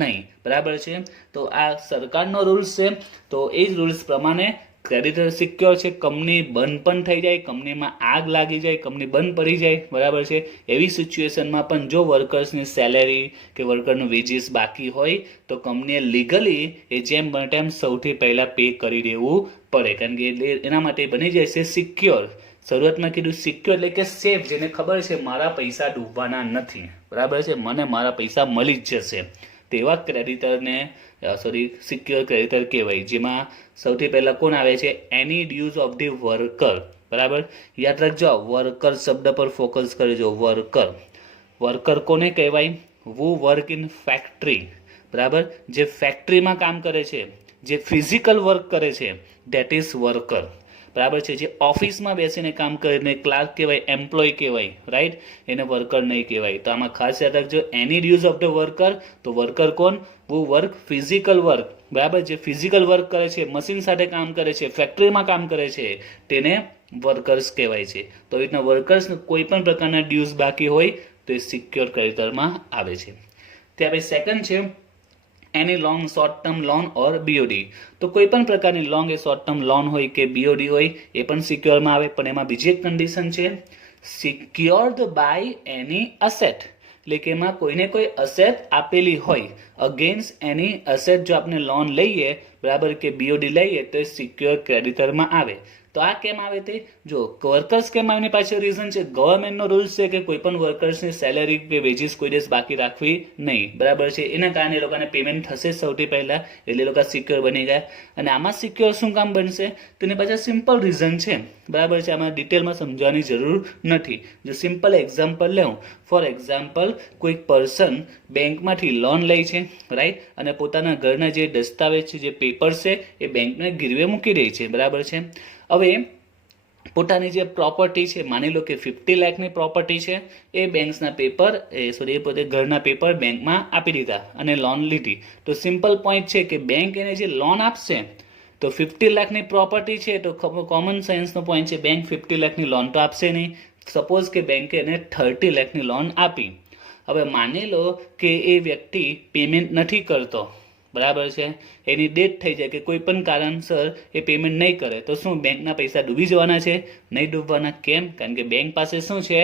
નહીં. બરાબર છે. તો આ સરકારનો રૂલ્સ છે. તો એ જ રૂલ્સ પ્રમાણે ક્રેડિટર સિક્યોર છે. કંપની બંધ પણ થઈ જાય, કંપનીમાં આગ લાગી જાય, કંપની બંધ પડી જાય, બરાબર છે, એવી સિચ્યુએશનમાં પણ જો વર્કર્સની સેલેરી કે વર્કરનું વેજીસ બાકી હોય તો કંપનીએ લીગલી એ જેમ બને તેમ સૌથી પહેલા પે કરી દેવું પડે. કારણ કે એના માટે બની જાય છે સિક્યોર. શરૂઆતમાં કીધું સિક્યોર એટલે કે સેફ, જેને ખબર છે મારા પૈસા ડૂબવાના નથી, બરાબર છે, મને મારા પૈસા મળી જ જશે, તેવા ક્રેડિટરને સિક્યોર ક્રેડિટર કહેવાય. જેમાં સૌથી પહેલા કોણ આવે છે? એની ડ્યુઝ ઓફ ધી વર્કર. બરાબર, યાદ રાખજો, વર્કર શબ્દ પર ફોકસ કરજો. વર્કર, વર્કર કોને કહેવાય? વુ વર્ક ઇન ફેક્ટરી. બરાબર, જે ફેક્ટરીમાં કામ કરે છે, જે ફિઝિકલ વર્ક કરે છે, ધેટ ઇઝ વર્કર. બરાબર છે. જે ઓફિસમાં બેસીને કામ કરીને ક્લાર્ક કહેવાય, એમ્પ્લોય કહેવાય, રાઈટ, એને વર્કર નહીં કહેવાય. તો આમાં ખાસ યાદ રાખજો એની ડ્યુઝ ઓફ ધ વર્કર. તો વર્કર કોણ? वो वर्क फिजिकल वर्क, बराबर, જે ફિઝિકલ વર્ક કરે છે, મશીન સાથે કામ કરે છે, ફેક્ટરીમાં કામ કરે છે, તેને વર્કર્સ કહેવાય છે. તો એ રીતના વર્કર્સને કોઈ પણ પ્રકારના ડ્યુઝ બાકી હોય તો એ સિક્યોર ક્રેડિટરમાં આવે છે. ત્યાર પછી સેકન્ડ છે એની long short term loan or BOD. તો કોઈ પણ પ્રકારની લોંગ એ શોર્ટ ટર્મ લોન હોય કે બીઓડી હોય એ પણ સિક્યોરમાં આવે. પણ એમાં બીજી એક કન્ડિશન છે, સિક્યોર્ડ બાય એની અસેટ. એટલે કે એમાં કોઈને કોઈ અસેટ આપેલી હોય, અગેન્સ્ટ એની અસેટ જો આપણે લોન લઈએ, બરાબર, કે બીઓડી લઈએ તો એ સિક્યોર ક્રેડિટરમાં આવે. તો આ કેમ આવે તે જો વર્કર્સ કેમ આવે પાછળ રીઝન છે, ગવર્મેન્ટનો રૂલ્સ છે કે કોઈ પણ વર્કર્સની સેલેરી કે વેજીસ કોઈ દિવસ બાકી રાખવી નહીં, બરાબર છે. એના કારણે એ લોકોને પેમેન્ટ થશે સૌથી પહેલા, એટલે એ લોકો સિક્યોર બની ગયા. અને આમાં સિક્યોર શું કામ બનશે તેની પાછળ સિમ્પલ રીઝન છે, બરાબર છે. આમાં ડિટેલમાં સમજવાની જરૂર નથી. જો સિમ્પલ એક્ઝામ્પલ લઉં, ફોર એક્ઝામ્પલ કોઈક પર્સન બેંકમાંથી લોન લે છે, રાઈટ, અને પોતાના ઘરના જે દસ્તાવેજ છે, જે પેપર્સ છે, એ બેંકને ગીરવે મૂકી દે છે, બરાબર છે. હવે પોતાની જે પ્રોપર્ટી છે, માની લો કે 50 લાખની પ્રોપર્ટી છે, એ બેંક્સના પેપર એ પોતે ઘરના પેપર બેંકમાં આપી દીધા અને લોન લીધી. તો સિમ્પલ પોઈન્ટ છે કે બેંક એને જે લોન આપશે તો 50 લાખની પ્રોપર્ટી છે તો કોમન સેન્સનો પોઈન્ટ છે, બેંક 50 લાખની લોન તો આપશે નહીં. સપોઝ કે બેંકે એને 30 લાખની લોન આપી. હવે માની લો કે એ વ્યક્તિ પેમેન્ટ નથી કરતો, બરાબર છે, એની ડેથ થઈ જાય કે કોઈ પણ કારણસર એ પેમેન્ટ નહીં કરે, તો શું બેંકના પૈસા ડૂબી જવાના છે? નહીં ડૂબવાના. કેમ? કારણ કે બેંક પાસે શું છે?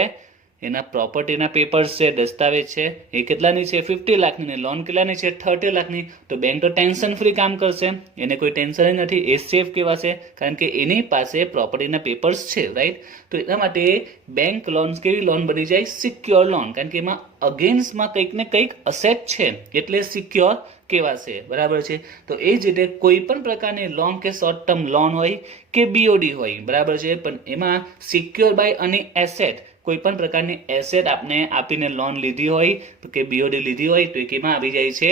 એના પ્રોપર્ટીના પેપર્સ છે, દસ્તાવેજ છે. એ કેટલાની છે? 50 લાખની. લોન કેટલાની છે? 30 લાખની. તો બેંક તો ટેન્શન ફ્રી કામ કરશે, એને કોઈ ટેન્શન જ નથી, એ સેફ કહેવાશે કારણ કે એની પાસે પ્રોપર્ટીના પેપર્સ છે, રાઈટ. તો એના માટે બેંક લોન કેવી લોન બની જાય? સિક્યોર લોન, કારણ કે એમાં અગેન્સ્ટમાં કંઈક ને કંઈક અસેટ છે એટલે સિક્યોર કહેવાશે, બરાબર છે. તો એ જ રીતે કોઈ પણ પ્રકારની લોન કે શોર્ટ ટર્મ લોન હોય કે બીઓડી હોય, બરાબર છે, પણ એમાં સિક્યોર બાય અને એસેટ, કોઈ પણ પ્રકારની એસેટ આપને આપીને લોન લીધી હોય તો કે બીઓડી લીધી હોય તો એ કેમાં આવી જાય છે?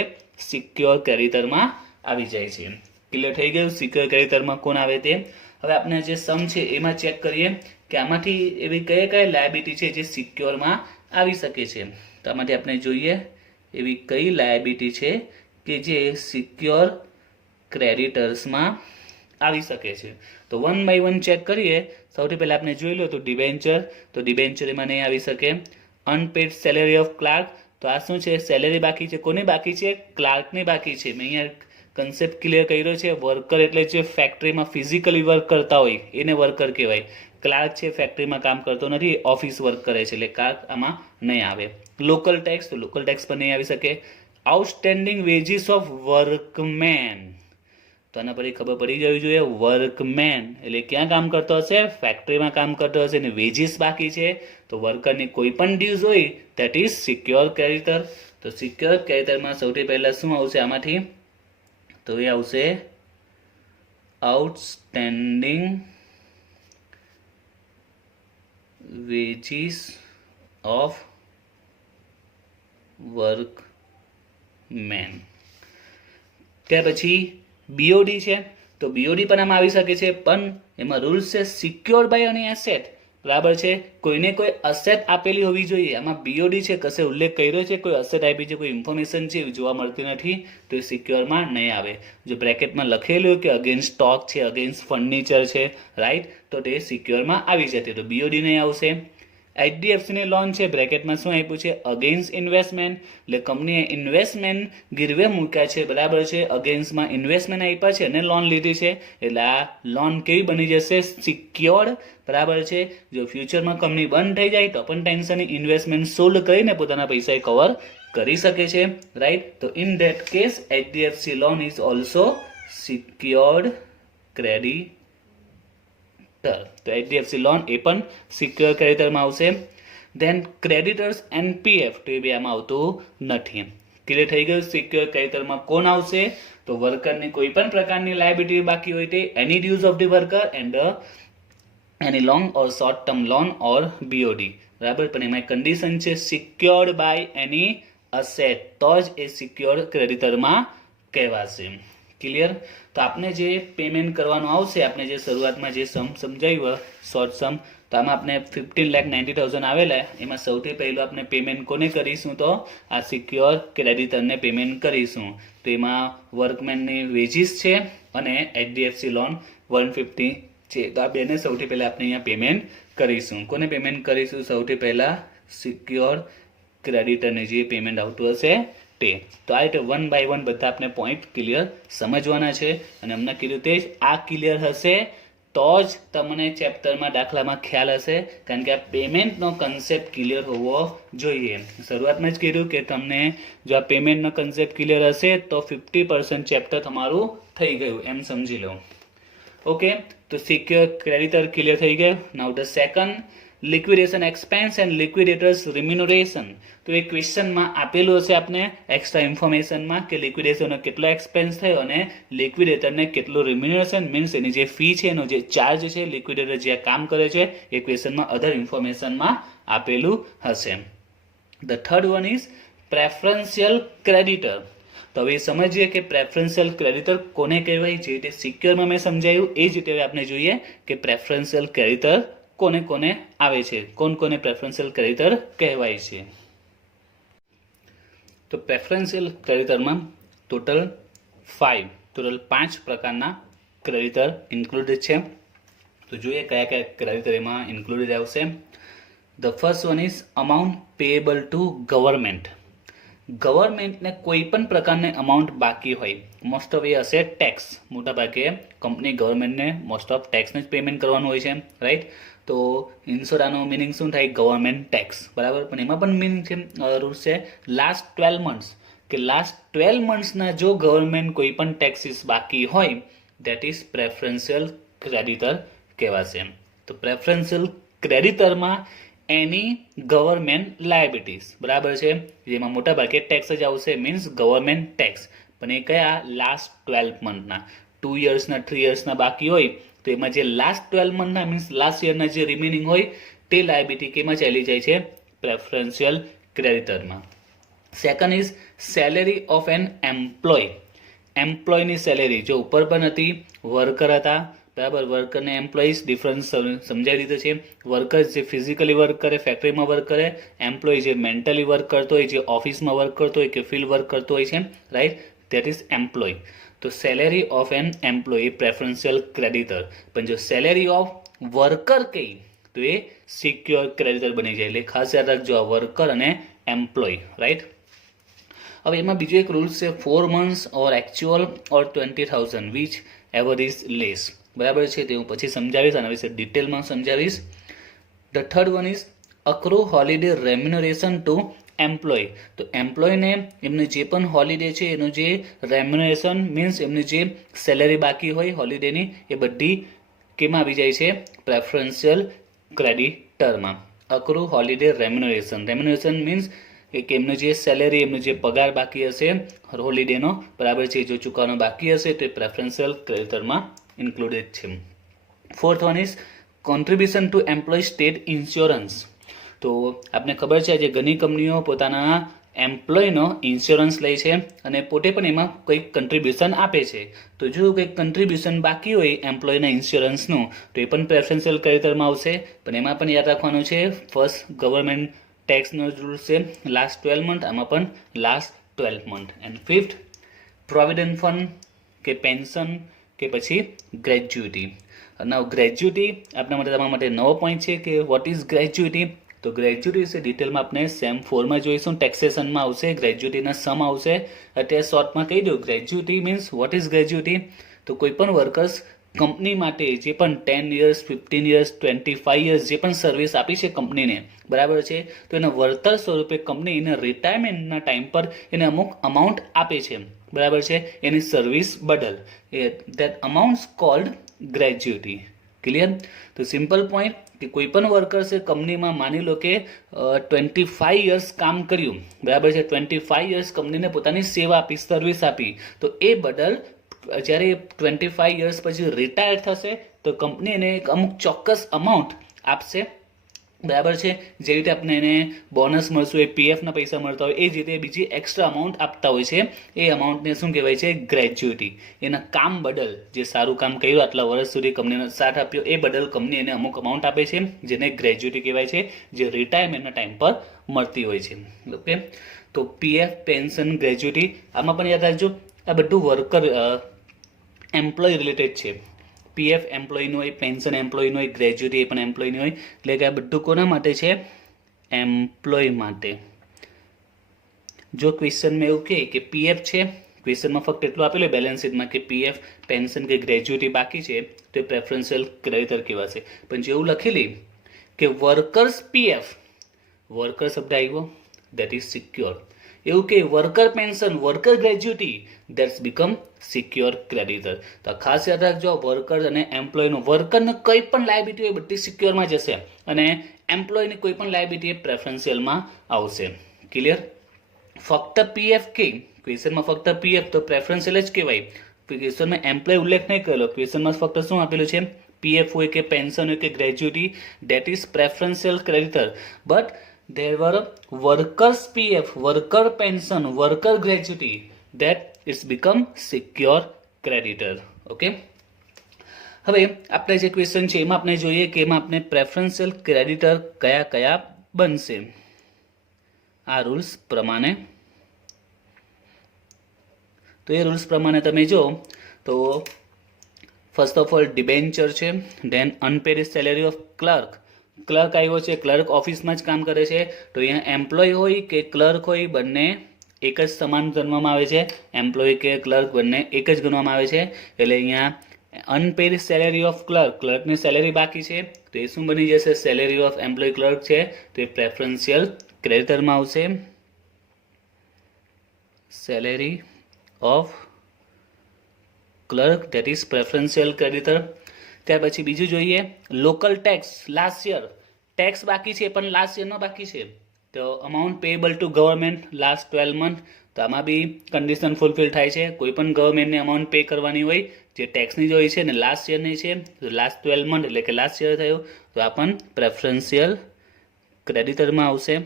સિક્યોર ક્રેડિટરમાં આવી જાય છે. ક્લિયર થઈ ગયું? સિક્યોર ક્રેડિટરમાં કોણ આવે તે. હવે આપણે જે સમ છે એમાં ચેક કરીએ કે આમાંથી એવી કયા કયા લાયબિલિટી છે જે સિક્યોરમાં આવી શકે છે. તો આમાંથી આપણે જોઈએ એવી કઈ લાયબિલિટી છે કે જે સિક્યોર ક્રેડિટર્સમાં આવી શકે છે. તો વન બાય વન ચેક કરીએ. સૌથી પહેલાં આપણે જોઈ લો તો ડિબેન્ચર, તો ડિબેન્ચર એમાં નહીં આવી શકે. અનપેડ સેલેરી ઓફ ક્લાર્ક, તો આ શું છે? સેલેરી બાકી છે. કોની બાકી છે? ક્લાર્કની બાકી છે. મેં અહીંયા કન્સેપ્ટ ક્લિયર કર્યો છે. વર્કર એટલે જે ફેક્ટરીમાં ફિઝિકલી વર્ક કરતા હોય એને વર્કર કહેવાય. ક્લાર્ક છે ફેક્ટરીમાં કામ કરતો નથી, ઓફિસ વર્ક કરે છે, એટલે ક્લાર્ક આમાં નહીં આવે. લોકલ ટેક્સ, તો લોકલ ટેક્સ પર નહીં આવી શકે. આઉટસ્ટેન્ડિંગ વેજીસ ઓફ વર્કમેન, તો આના પરથી ખબર પડી જવી જોઈએ. વર્કમેન એટલે ક્યાં કામ કરતો હશે? ફેક્ટરીમાં કામ કરતો હશે અને વેજીસ બાકી છે, તો વર્કરની કોઈ પણ ડ્યુઝ હોય ધેટ ઇઝ સિક્યોર ક્રેડિટર. તો સિક્યોર ક્રેડિટરમાં સૌથી પહેલા શું આવશે આમાંથી? તો એ આવશે આઉટસ્ટેન્ડિંગ વેજીસ ઓફ વર્કમેન. ત્યાર પછી બીઓડી છે, તો બીઓડી પણ આમાં આવી શકે છે, પણ એમાં રૂલ્સ છે સિક્યોર બાય અને એસેટ, બરાબર છે. કોઈને કોઈ અસેટ આપેલી હોવી જોઈએ. આમાં બીઓડી છે, કશે ઉલ્લેખ કર્યો છે, કોઈ અસેટ આપી છે, કોઈ ઇન્ફોર્મેશન છે જોવા મળતી નથી, તો એ સિક્યોરમાં નહીં આવે. જો બ્રેકેટમાં લખેલું કે અગેન્સ્ટ સ્ટોક છે, અગેન્સ્ટ ફર્નિચર છે, રાઈટ, તો તે સિક્યોરમાં આવી જતી, તો બીઓડી નહીં આવશે. એચડીએફસીની લોન છે, બ્રેકેટમાં શું આપ્યું છે? અગેન્સ્ટ ઇન્વેસ્ટમેન્ટ, એટલે કંપનીએ ઇન્વેસ્ટમેન્ટ ગીરવે મૂક્યા છે, બરાબર છે, અગેન્સ્ટમાં ઇન્વેસ્ટમેન્ટ આપ્યા છે અને લોન લીધી છે, એટલે આ લોન કેવી બની જશે? સિક્યોર્ડ, બરાબર છે. જો ફ્યુચરમાં કંપની બંધ થઈ જાય તો પણ ટેન્શન નહીં, ઇન્વેસ્ટમેન્ટ સોલ્ડ કરીને પોતાના પૈસા કવર કરી શકે છે, રાઈટ. તો in that case HDFC loan is also secured credit. તો એચડીએફસી લોન એ પણ સિક્યોર ક્રેડિટરમાં આવશે. ધેન ક્રેડિટર્સ એનપીએફ, તો એ બે આમાં આવતું નથી. ક્લિયર થઈ ગયું? સિક્યોર ક્રેડિટરમાં કોણ આવશે? તો વર્કરની કોઈ પણ પ્રકારની લાયબિલિટી બાકી હોય તે, એની dues of the worker and એની long or short term loan or BOD, બરાબર. પણ એમાં કન્ડિશન છે સિક્યોર્ડ બાય એની અસેટ, તો જ એ સિક્યોર ક્રેડિટરમાં કહેવાશે. ક્લિયર? તો આપણે જે પેમેન્ટ કરવાનું આવશે, આપણે જે શરૂઆતમાં જે સમ સમજાવ્યું શોર્ટ સમ, તો આમાં આપણે 15,90,000 આવેલા, એમાં સૌથી પહેલું આપણે પેમેન્ટ કોને કરીશું? તો આ સિક્યોર ક્રેડિટરને પેમેન્ટ કરીશું. તો એમાં વર્કમેનની વેજીસ છે અને એચડીએફસી લોન 150 છે, તો આ બેને સૌથી પહેલાં આપણે અહીંયા પેમેન્ટ કરીશું. કોને પેમેન્ટ કરીશું? સૌથી પહેલાં સિક્યોર ક્રેડિટરને જે પેમેન્ટ આવતું હશે તે. તો આ રીતે વન બાય વન બધા આપણે પોઈન્ટ ક્લિયર સમજવાના છે, અને અમને કીધું તે જ આ ક્લિયર હશે તો જ તમને ચેપ્ટરમાં દાખલામાં ખ્યાલ હશે, કારણ કે આ પેમેન્ટનો કન્સેપ્ટ ક્લિયર હોવો જોઈએ. શરૂઆતમાં જ કીધું કે તમને જો આ પેમેન્ટનો કન્સેપ્ટ ક્લિયર હશે તો 50% ચેપ્ટર તમારું થઈ ગયું એમ સમજી લો. ઓકે, તો સિક્યોર ક્રેડિટર ક્લિયર થઈ ગયું. Now the second, liquidation expense and liquidators remuneration. તો એ ક્વેશ્ચનમાં આપેલું હશે આપને એક્સ્ટ્રા ઇન્ફોર્મેશનમાં કે લિક્વિડેશનનો કેટલો એક્સપેન્સ થયો અને લિક્વિડેટરને કેટલું રિમ્યુનરેશન, મીન્સ એની જે ફી છે, એનો જે ચાર્જ છે, લિક્વિડેટર જે કામ કરે છે, એ ક્વેશ્ચનમાં અધર ઇન્ફોર્મેશનમાં આપેલું હશે. The third one is preferential creditor. તો હવે સમજીએ કે પ્રેફરન્શિયલ ક્રેડિટર કોને કહેવાય. જે રીતે સિક્યોરમાં મેં સમજાયું એ જ રીતે આપણે જોઈએ કે પ્રેફરન્શિયલ ક્રેડિટર કોને કોને આવે છે, કોને પ્રેફરન્શિયલ ક્રેડિટર કહેવાય છે. તો પ્રેફરન્શિયલ ક્રેડિટરમાં ટોટલ 5 પ્રકારના ક્રેડિટર ઇન્ક્લુડેડ છે. તો જોઈએ કયા કયા ક્રેડિટર એમાં ઇન્ક્લુડેડ આવશે. The first one is amount payable to government. ગવર્મેન્ટને કોઈ પણ પ્રકારને અમાઉન્ટ બાકી હોય, મોસ્ટ ઓફ એ હશે ટેક્સ. મોટાભાગે કંપની ગવર્મેન્ટને મોસ્ટ ઓફ ટેક્સને જ પેમેન્ટ કરવાનું હોય છે, રાઈટ. તો ઇન્સ્યોરાનો મિનિંગ શું થાય? ગવર્મેન્ટ ટેક્સ, બરાબર. પણ એમાં પણ મિનિંગ છે, રૂલ્સ છે લાસ્ટ 12 મંથ્સ, કે લાસ્ટ 12 મંથ્સના જો ગવર્મેન્ટ કોઈ પણ ટેક્સીસ બાકી હોય દેટ ઇઝ પ્રેફરન્શિયલ ક્રેડિટર કહેવાશે. તો પ્રેફરન્શિયલ ક્રેડિટરમાં એની ગવર્મેન્ટ લાયબિલિટીઝ, બરાબર છે, જેમાં મોટાભાગે ટેક્સ જ આવશે, મીન્સ ગવર્મેન્ટ ટેક્સ. પણ એ કયા? લાસ્ટ 12 મંથના. 2 યર્સના 3 યર્સના બાકી હોય તો એમાં જે લાસ્ટ 12 મંથના મીન્સ લાસ્ટ યરના જે રિમેનિંગ હોય તે લાયબિલિટી કેમાં ચાલી જાય છે? પ્રેફરન્શિયલ ક્રેડિટરમાં. Second is salary of an employee. એમ્પ્લોયની સેલેરી જો ઉપર પણ હતી, વર્કર હતા, બરાબર. વર્કરને એમ્પ્લોઈઝ ડિફરન્સ સમજાવી દીધો છે. વર્કર જે ફિઝિકલી વર્ક કરે, ફેક્ટરીમાં વર્ક કરે, એમ્પ્લોય જે મેન્ટલી વર્ક કરતો હોય, જે ઓફિસમાં વર્ક કરતો હોય કે ફિલ્ડ વર્ક કરતો હોય છે, રાઈટ, ધેટ ઇઝ એમ્પ્લોય. તો salary of an employee preferential creditor. પણ જો સેલેરી ઓફ વર્કર કહી તો એ સિક્યોર ક્રેડિટર બની જાય. એટલે ખાસ યાદ રાખજો આ વર્કર અને એમ્પ્લોય, રાઈટ. હવે એમાં બીજો એક રૂલ્સ છે 4 months or actual or 20,000 whichever is less, બરાબર છે. તે હું પછી સમજાવીશ, આના વિશે ડિટેલમાં સમજાવીશ. The third one is accrued holiday remuneration to employee. તો એમ્પ્લોયને એમને જે પણ હોલિડે છે એનું જે રેમ્યુનરેશન મીન્સ એમની જે સેલેરી બાકી હોય હોલિડેની એ બધી કેમાં આવી જાય છે? પ્રેફરન્શિયલ ક્રેડિટરમાં. અક્રુ હોલિડે રેમ્યુનરેશન. રેમ્યુનરેશન મીન્સ કે એમનું જે સેલેરી, એમનો જે પગાર બાકી હશે હોલિડેનો, બરાબર છે, જો ચૂકવવાનો બાકી હશે તો એ પ્રેફરન્શિયલ ક્રેડિટરમાં ઇન્ક્લુડેડ છે. Fourth one is contribution to employee state insurance. તો આપને ખબર છે આજે ઘણી કંપનીઓ પોતાના એમ્પ્લોયનો ઇન્સ્યોરન્સ લે છે અને પોતે પણ એમાં કંઈક કન્ટ્રીબ્યુશન આપે છે. તો જો કંઈક કન્ટ્રીબ્યુશન બાકી હોય એમ્પ્લોયના ઇન્સ્યોરન્સનું તો એ પણ પ્રેફરન્શિયલ ક્રેડિટરમાં આવશે. પણ એમાં પણ યાદ રાખવાનું છે ફર્સ્ટ ગવર્મેન્ટ ટેક્સનો રૂલ છે લાસ્ટ 12 મંથ, આમાં પણ last 12 month. And fifth provident fund કે પેન્શન કે પછી ગ્રેજ્યુટી. નાવ ગ્રેજ્યુટી આપણા માટે તમારા માટે નવો પોઈન્ટ છે કે વોટ ઇઝ ગ્રેજ્યુટી. તો ગ્રેજ્યુટી વિશે ડિટેલમાં આપણે સેમ 4માં જોઈશું, ટેક્સેશનમાં આવશે, ગ્રેજ્યુટીના સમ આવશે. અત્યારે શોર્ટમાં કહી દઉં, gratuity means what is gratuity. તો કોઈ પણ વર્કર્સ કંપની માટે જે પણ 10 years 15 years 25 years જે પણ સર્વિસ આપી છે કંપનીને, બરાબર છે, તો એના વળતર સ્વરૂપે કંપની એના રિટાયરમેન્ટના ટાઈમ પર એને અમુક અમાઉન્ટ આપે છે, બરાબર છે, એની સર્વિસ બદલ. That amounts called gratuity. Clear? તો સિમ્પલ પોઈન્ટ કે કોઈ પણ વર્કર્સે કંપનીમાં માની લો કે 25 years કામ કર્યું, બરાબર છે, 25 years કંપનીને પોતાની સેવા આપી, સર્વિસ આપી, તો એ બદલ જ્યારે 25 years પછી રિટાયર થશે તો કંપની એને એક અમુક ચોક્કસ અમાઉન્ટ આપશે, બરાબર છે. જે રીતે આપણે એને બોનસ મળશે હોય, પીએફના પૈસા મળતા હોય, એ જ રીતે બીજી એક્સ્ટ્રા અમાઉન્ટ આપતા હોય છે. એ અમાઉન્ટને શું કહેવાય છે? ગ્રેજ્યુટી. એના કામ બદલ, જે સારું કામ કર્યું, આટલા વર્ષ સુધી કંપનીનો સાથ આપ્યો, એ બદલ કંપની એને અમુક અમાઉન્ટ આપે છે, જેને ગ્રેજ્યુટી કહેવાય છે, જે રિટાયરમેન્ટના ટાઈમ પર મળતી હોય છે. ઓકે, તો પીએફ, પેન્શન, ગ્રેજ્યુટી, આમાં પણ યાદ રાખજો આ બધું વર્કર એમ્પ્લોય રિલેટેડ છે. પીએફ એમ્પ્લોયનું હોય, પેન્શન એમ્પ્લોયનું હોય, ગ્રેજ્યુટી એ પણ એમ્પ્લોયનું હોય. એટલે કે આ બધું કોના માટે છે? એમ્પ્લોય માટે. જો ક્વેશ્ચનમાં એવું કહે કે પીએફ છે, ક્વેશ્ચનમાં ફક્ત એટલું આપેલું બેલેન્સ શીટમાં કે પીએફ, પેન્શન કે ગ્રેજ્યુટી બાકી છે તો એ પ્રેફરન્શિયલ ક્રેડિટર કહેવાશે. પણ જેવું લખેલી કે વર્કર્સ પીએફ, વર્કર શબ્દ આવ્યો, દેટ ઇઝ સિક્યોર. એવું કે worker pension, worker gratuity, that's become secure creditor. તો ખાસ યાદ રાખજો, વર્કર અને એમ્પ્લોયનું, વર્કરને કંઈ પણ લાયબિલિટી હોય બધી સિક્યોરમાં જશે અને એમ્પ્લોયની કોઈ પણ લાયબિલિટી એ પ્રેફરન્શિયલમાં આવશે. ક્લિયર? ફક્ત પીએફ કે ક્વેશ્ચનમાં ફક્ત પીએફ તો પ્રેફરન્શિયલ જ કહેવાય. ક્વેશ્ચનમાં એમ્પ્લોય ઉલ્લેખ નહીં કરેલો, ક્વેશ્ચનમાં ફક્ત શું આપેલું છે? પીએફ હોય કે પેન્શન હોય કે gratuity, that is preferential creditor. But there were workers PF, worker pension, worker gratuity, that it's become secure creditor. Okay, હવે આપણે જે ક્વેશ્ચન છે એમાં આપણે જોઈએ કે એમાં આપણે પ્રેફરન્શિયલ ક્રેડિટર કયા કયા બનશે આ રૂલ્સ પ્રમાણે. તો એ રૂલ્સ પ્રમાણે તમે જો તો ફર્સ્ટ ઓફ ઓલ ડિબેન્ચર છે, then unpaid salary of clerk. Clerk આવ્યો છે, ક્લર્ક ઓફિસમાં જ કામ કરે છે, તો અહીંયા એમ્પ્લોય હોય કે ક્લર્ક હોય બંને એક જ સમાન ગણવામાં આવે છે. એમ્પ્લોય કે ક્લર્ક બંને એક જ ગણવામાં આવે છે. એટલે અહીંયા અનપેડ સેલેરી ઓફ ક્લર્ક, ક્લર્કની સેલેરી બાકી છે, તો એ શું બની જશે? સેલેરી ઓફ એમ્પ્લોય ક્લર્ક છે, તો એ પ્રેફરન્શિયલ ક્રેડિટરમાં આવશે. Salary of clerk that is preferential creditor. ત્યાર પછી બીજું જોઈએ local tax. Last year tax બાકી છે પણ લાસ્ટ યરનો બાકી છે, તો amount payable to government last 12 month. તો આમાં બી કન્ડિશન ફૂલફિલ થાય છે. કોઈ પણ ગવર્મેન્ટને અમાઉન્ટ પે કરવાની હોય જે ટેક્સની જ હોય છે ને લાસ્ટ યરની છે, તો લાસ્ટ 12 મંથ એટલે કે લાસ્ટ યર થયું, તો આ પણ પ્રેફરન્શિયલ ક્રેડિટરમાં આવશે.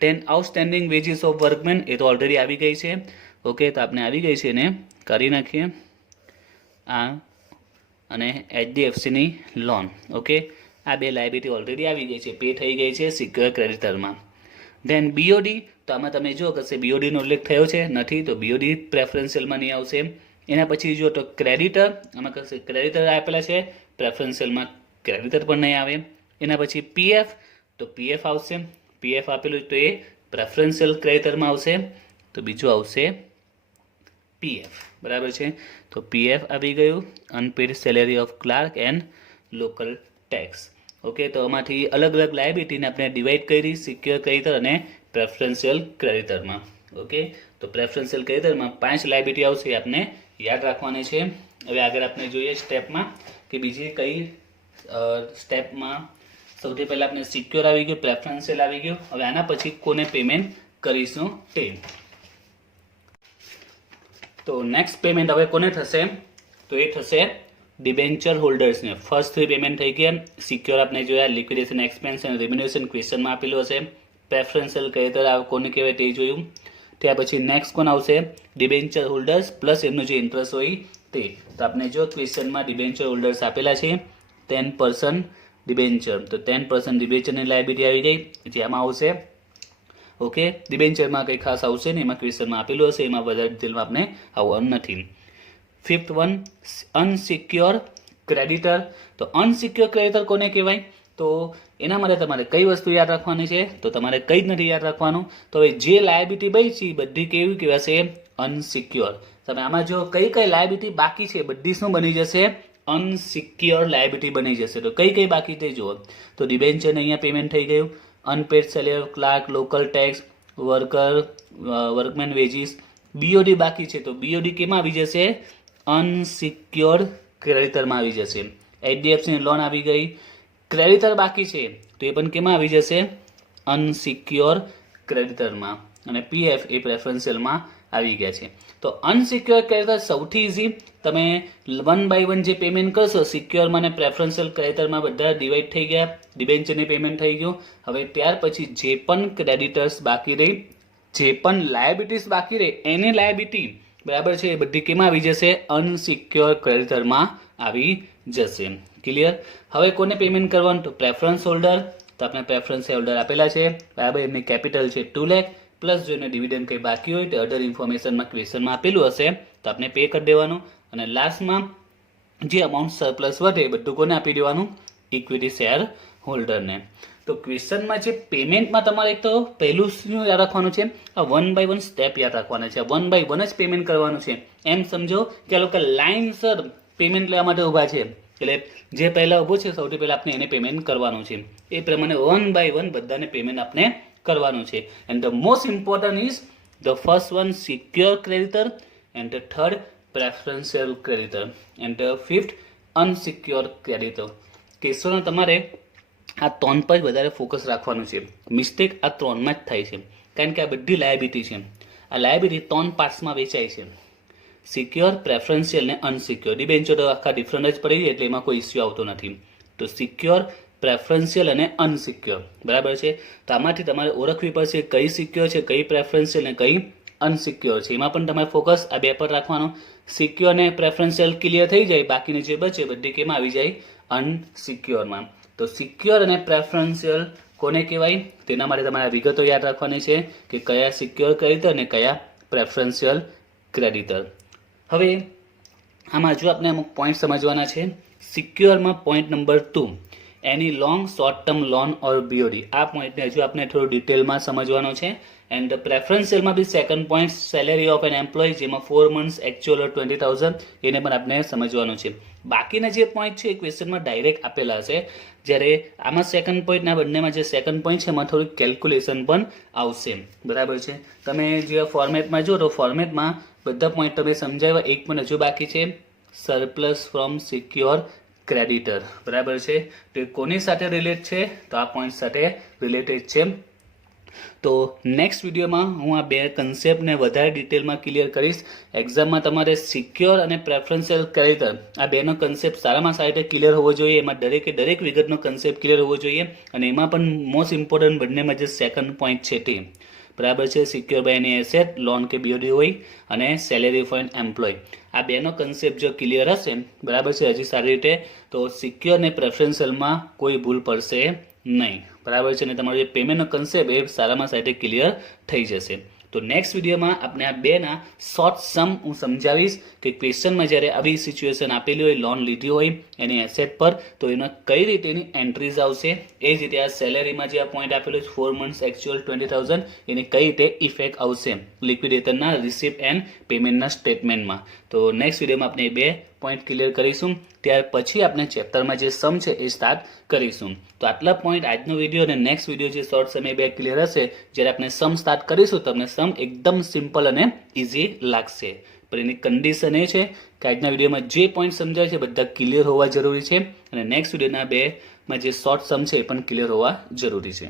Ten outstanding wages of workmen, એ તો ઓલરેડી આવી ગઈ છે. ઓકે, તો આપણે આવી ગઈ છે એને કરી નાખીએ આ, અને HDFCની લોન. ઓકે, આ બે લાયબિલિટી ઓલરેડી આવી ગઈ છે, પે થઈ ગઈ છે સિક્યોર ક્રેડિટરમાં. ધેન BOD, તો આમાં તમે જો કશે BODનો ઉલ્લેખ થયો છે નથી, તો BOD પ્રેફરન્શિયલમાં નહીં આવશે. એના પછી જો તો ક્રેડિટર, આમાં કશે ક્રેડિટર આપેલા છે, પ્રેફરન્શિયલમાં ક્રેડિટર પણ નહીં આવે. એના પછી PF, તો PF આવશે, PF આપેલું તો એ પ્રેફરન્શિયલ ક્રેડિટરમાં આવશે. તો બીજું આવશે PF, બરાબર છે. તો PF આવી ગયું, unpaid salary of clerk and local tax. Okay, તો આમાંથી અલગ અલગ લાયબિલિટીને આપણે ડિવાઈડ કરી સિક્યોર ક્રેડિટર અને પ્રેફરન્શિયલ ક્રેડિટરમાં. ઓકે, તો પ્રેફરન્શિયલ ક્રેડિટરમાં 5 લાયબિલિટી આવશે, એ આપણે યાદ રાખવાની છે. હવે આગળ આપણે જોઈએ સ્ટેપમાં કે બીજી કઈ સ્ટેપમાં. સૌથી પહેલાં આપણે સિક્યોર આવી ગયું, પ્રેફરન્શિયલ આવી ગયું. હવે આના પછી કોને પેમેન્ટ કરીશું તે. તો નેક્સ્ટ પેમેન્ટ હવે કોને થશે? તો એ થશે ડિબેન્ચર હોલ્ડર્સને. ફર્સ્ટ 3 પેમેન્ટ થઈ ગયા. સિક્યોર આપણે જોયા, લિક્વિડેશન એક્સપેન્સ અને રિમ્યુનેશન ક્વેશ્ચનમાં આપેલું હશે. પ્રેફરન્શિયલ ક્રેડિટર કોને કહેવાય તે જોયું. ત્યાર પછી નેક્સ્ટ કોણ આવશે? ડિબેન્ચર હોલ્ડર્સ પ્લસ એમનું જે ઇન્ટરેસ્ટ હોય તે. તો આપણે જો ક્વેશ્ચનમાં ડિબેન્ચર હોલ્ડર્સ આપેલા છે 10% ડિબેન્ચર, તો 10% ડિબેન્ચરની લાયબિલિટી આવી ગઈ, જે આમાં આવશે. ઓકે, ડિબેન્ચરમાં કંઈ ખાસ આવશે નહીં, એમાં ક્વેશ્ચનમાં આપેલું હશે, એમાં વધારે ડિટેલમાં આપણે આવવાનું નથી. Fifth one unsecure creditor. તો અનસિક્યોર ક્રેડિટર કોને કહેવાય? તો એના માટે તમારે કઈ વસ્તુ યાદ રાખવાની છે? તો તમારે કંઈ જ નથી યાદ રાખવાનું. તો હવે જે લાયબિલિટી બની છે બધી કેવી કહેવાશે? અનસિક્યોર. તમે આમાં જો કઈ કઈ લાયબિલિટી બાકી છે બધી શું બની જશે? અનસિક્યોર લાયબિલિટી બની જશે. તો કઈ કઈ બાકી તે જુઓ. તો ડિબેન્ચરને અહીંયા પેમેન્ટ થઈ ગયું, unpaid salary of clerk, local tax, workmen veggies, BOD બાકી છે, તો BOD કેમાં આવી જશે? અનસિક્યોર ક્રેડિટરમાં આવી જશે. HDFCની લોન આવી ગઈ. ક્રેડિટર બાકી છે તો એ પણ કેમાં આવી જશે? અનસિક્યોર ક્રેડિટરમાં. અને PF એ પ્રેફરન્શિયલમાં આવી ગયા છે. તો અનસિક્યોર ક્રેડિટર સૌથી ઇઝી. તમે 1 by 1 જે પેમેન્ટ કરશો સિક્યોરમાં અને પ્રેફરન્શિયલ ક્રેડિટરમાં બધા ડિવાઈડ થઈ ગયા. ડિબેન્ચરની પેમેન્ટ થઈ ગયું. હવે ત્યાર પછી જે પણ ક્રેડિટર્સ બાકી રહી, જે પણ લાયબિલિટીઝ બાકી રહી, એની લાયબિલિટી બરાબર છે એ બધી કેમાં આવી જશે? અનસિક્યોર ક્રેડિટરમાં આવી જશે. ક્લિયર? હવે કોને પેમેન્ટ કરવાનું? તો પ્રેફરન્સ હોલ્ડર. તો આપણે પ્રેફરન્સ હોલ્ડર આપેલા છે બરાબર, એમની કેપિટલ છે 2 લાખ, પ્લસ જો એને ડિવિડન્ડ કંઈ બાકી હોય તો અધર ઇન્ફોર્મેશનમાં ક્વેશ્ચનમાં આપેલું હશે તો આપણે પે કરી દેવાનું. અને લાસ્ટમાં જે અમાઉન્ટ સરપ્લસ વધે એ બધું કોને આપી દેવાનું? ઇક્વિટી શેર હોલ્ડરને. તો ક્વેશ્ચનમાં જે પેમેન્ટમાં તમારે એક તો પહેલું શું યાદ રાખવાનું છે? આ 1 by 1 સ્ટેપ યાદ રાખવાના છે. 1 by 1 જ પેમેન્ટ કરવાનું છે. એમ સમજો કે આ લોકો લાઇનસર પેમેન્ટ લેવા માટે ઊભા છે, એટલે જે પહેલાં ઊભું છે સૌથી પહેલાં આપણે એને પેમેન્ટ કરવાનું છે. એ પ્રમાણે 1 by 1 બધાને પેમેન્ટ આપણે કરવાનું છે. And the most important is the first one secure creditor, and the third preferential creditor, and the fifth unsecure creditor. કેસોને તમારે આ 3 પર જ વધારે ફોકસ રાખવાનું છે. મિસ્ટેક આ 3માં જ થાય છે, કારણ કે આ બધી લાયબિલિટી છે. આ લાયબિલિટી 3 પાર્ટ્સમાં વેચાય છે: સિક્યોર, પ્રેફરન્શિયલ ને અનસિક્યોર. ડિબેન્ચર તો આખા ડિફરન્ટ જ પડી જાય એટલે એમાં કોઈ ઇસ્યુ આવતો નથી. તો સિક્યોર, પ્રેફરન્શિયલ અને અનસિક્યોર બરાબર છે. તો આમાંથી તમારે ઓળખવી પડશે કઈ સિક્યોર છે, કઈ પ્રેફરન્શિયલ અને કઈ અનસિક્યોર છે એમાં પણ તમારે ફોકસ આ બે પર રાખવાનો. સિક્યોર ને પ્રેફરન્શિયલ ક્લિયર થઈ જાય, બાકીની જે બચે બધી કેમાં આવી જાય? અનસિક્યોરમાં. તો સિક્યોર અને પ્રેફરન્શિયલ કોને કહેવાય તેના માટે તમારે વિગતો યાદ રાખવાની છે કે કયા સિક્યોર ક્રેડિટર અને કયા પ્રેફરન્શિયલ ક્રેડિટર. હવે આમાં જો આપણે અમુક પોઈન્ટ સમજવાના છે. સિક્યોરમાં પોઈન્ટ નંબર 2, એની long short term loan or BOD. આ પોઈન્ટને હજુ આપણે થોડું ડિટેલમાં સમજવાનો છે. એન્ડ પ્રેફરન્શિયલમાં બી second point salary of an employee, જેમાં 4 months એકચ્યુઅલ ઓર 20,000, એને પણ આપણે સમજવાનું છે. બાકીના જે પોઈન્ટ છે એ ક્વેશ્ચનમાં ડાયરેક્ટ આપેલા છે, જ્યારે આમાં સેકન્ડ પોઈન્ટના બંનેમાં જે સેકન્ડ પોઈન્ટ છે એમાં થોડું કેલ્ક્યુલેશન પણ આવશે. બરાબર છે. તમે જે ફોર્મેટમાં જો તો ફોર્મેટમાં બધા પોઈન્ટ તમે સમજાવ્યા, એક પણ હજુ બાકી છે, સરપ્લસ ફ્રોમ સિક્યોર ક્રેડિટર. બરાબર છે. તો એ કોની સાથે રિલેટ છે? તો આ પોઈન્ટ સાથે રિલેટેડ છે. તો નેક્સ્ટ વિડીયોમાં હું આ બે કન્સેપ્ટને વધારે ડિટેલમાં ક્લિયર કરીશ. એક્ઝામમાં તમારે સિક્યોર અને પ્રેફરન્શિયલ ક્રેડિટર આ બેનો કન્સેપ્ટ સારામાં સારી રીતે ક્લિયર હોવો જોઈએ. એમાં દરેક વિગતનો કન્સેપ્ટ ક્લિયર હોવો જોઈએ. અને એમાં પણ મોસ્ટ ઇમ્પોર્ટન્ટ બંનેમાં જે સેકન્ડ પોઈન્ટ છે તે બરાબર છે, secure by any asset, loan કે બીઓડી હોય, અને સેલેરી ફોર એન એમ્પ્લોય. આ બેનો કન્સેપ્ટ જો ક્લિયર હશે, બરાબર છે, હજી સારી રીતે, તો સિક્યોર અને પ્રેફરન્શિયલમાં કોઈ ભૂલ પડશે નહીં. બરાબર છે. અને તમારો જે પેમેન્ટનો કન્સેપ્ટ એ સારામાં સારી રીતે ક્લિયર થઈ જશે. તો નેક્સ્ટ વિડીયોમાં આપણે આ બેના શોર્ટ સમ હું સમજાવીશ કે ક્વેશ્ચનમાં જ્યારે આવી સિચ્યુએશન આપેલી હોય, લોન લીધી હોય એની એસેટ પર, તો એમાં કઈ રીતે એની એન્ટ્રીઝ આવશે. એ જ રીતે આ સેલેરીમાં જે આ પોઈન્ટ આપેલો છે 4 months એકચ્યુઅલ 20,000, એની કઈ રીતે ઇફેક્ટ આવશે લિક્વિડેટરના રિસિપ્ટ એન્ડ પેમેન્ટના સ્ટેટમેન્ટમાં. તો નેક્સ્ટ વિડીયોમાં આપણે એ બે પોઈન્ટ ક્લિયર કરીશું. ત્યાર પછી આપણે ચેપ્ટરમાં જે સમ છે એ સ્ટાર્ટ કરીશું. તો આટલા પોઈન્ટ આજનો વિડીયો અને નેક્સ્ટ વિડીયો જે શોર્ટ સમય બે ક્લિયર હશે, જ્યારે આપણે સમ સ્ટાર્ટ કરીશું તમને સમ એકદમ સિમ્પલ અને ઇઝી લાગશે. પણ એની કન્ડિશન એ છે કે આજના વિડીયોમાં જે પોઈન્ટ સમજાય છે બધા ક્લિયર હોવા જરૂરી છે, અને નેક્સ્ટ વિડીયોના બેમાં જે શોર્ટ સમ છે એ પણ ક્લિયર હોવા જરૂરી છે.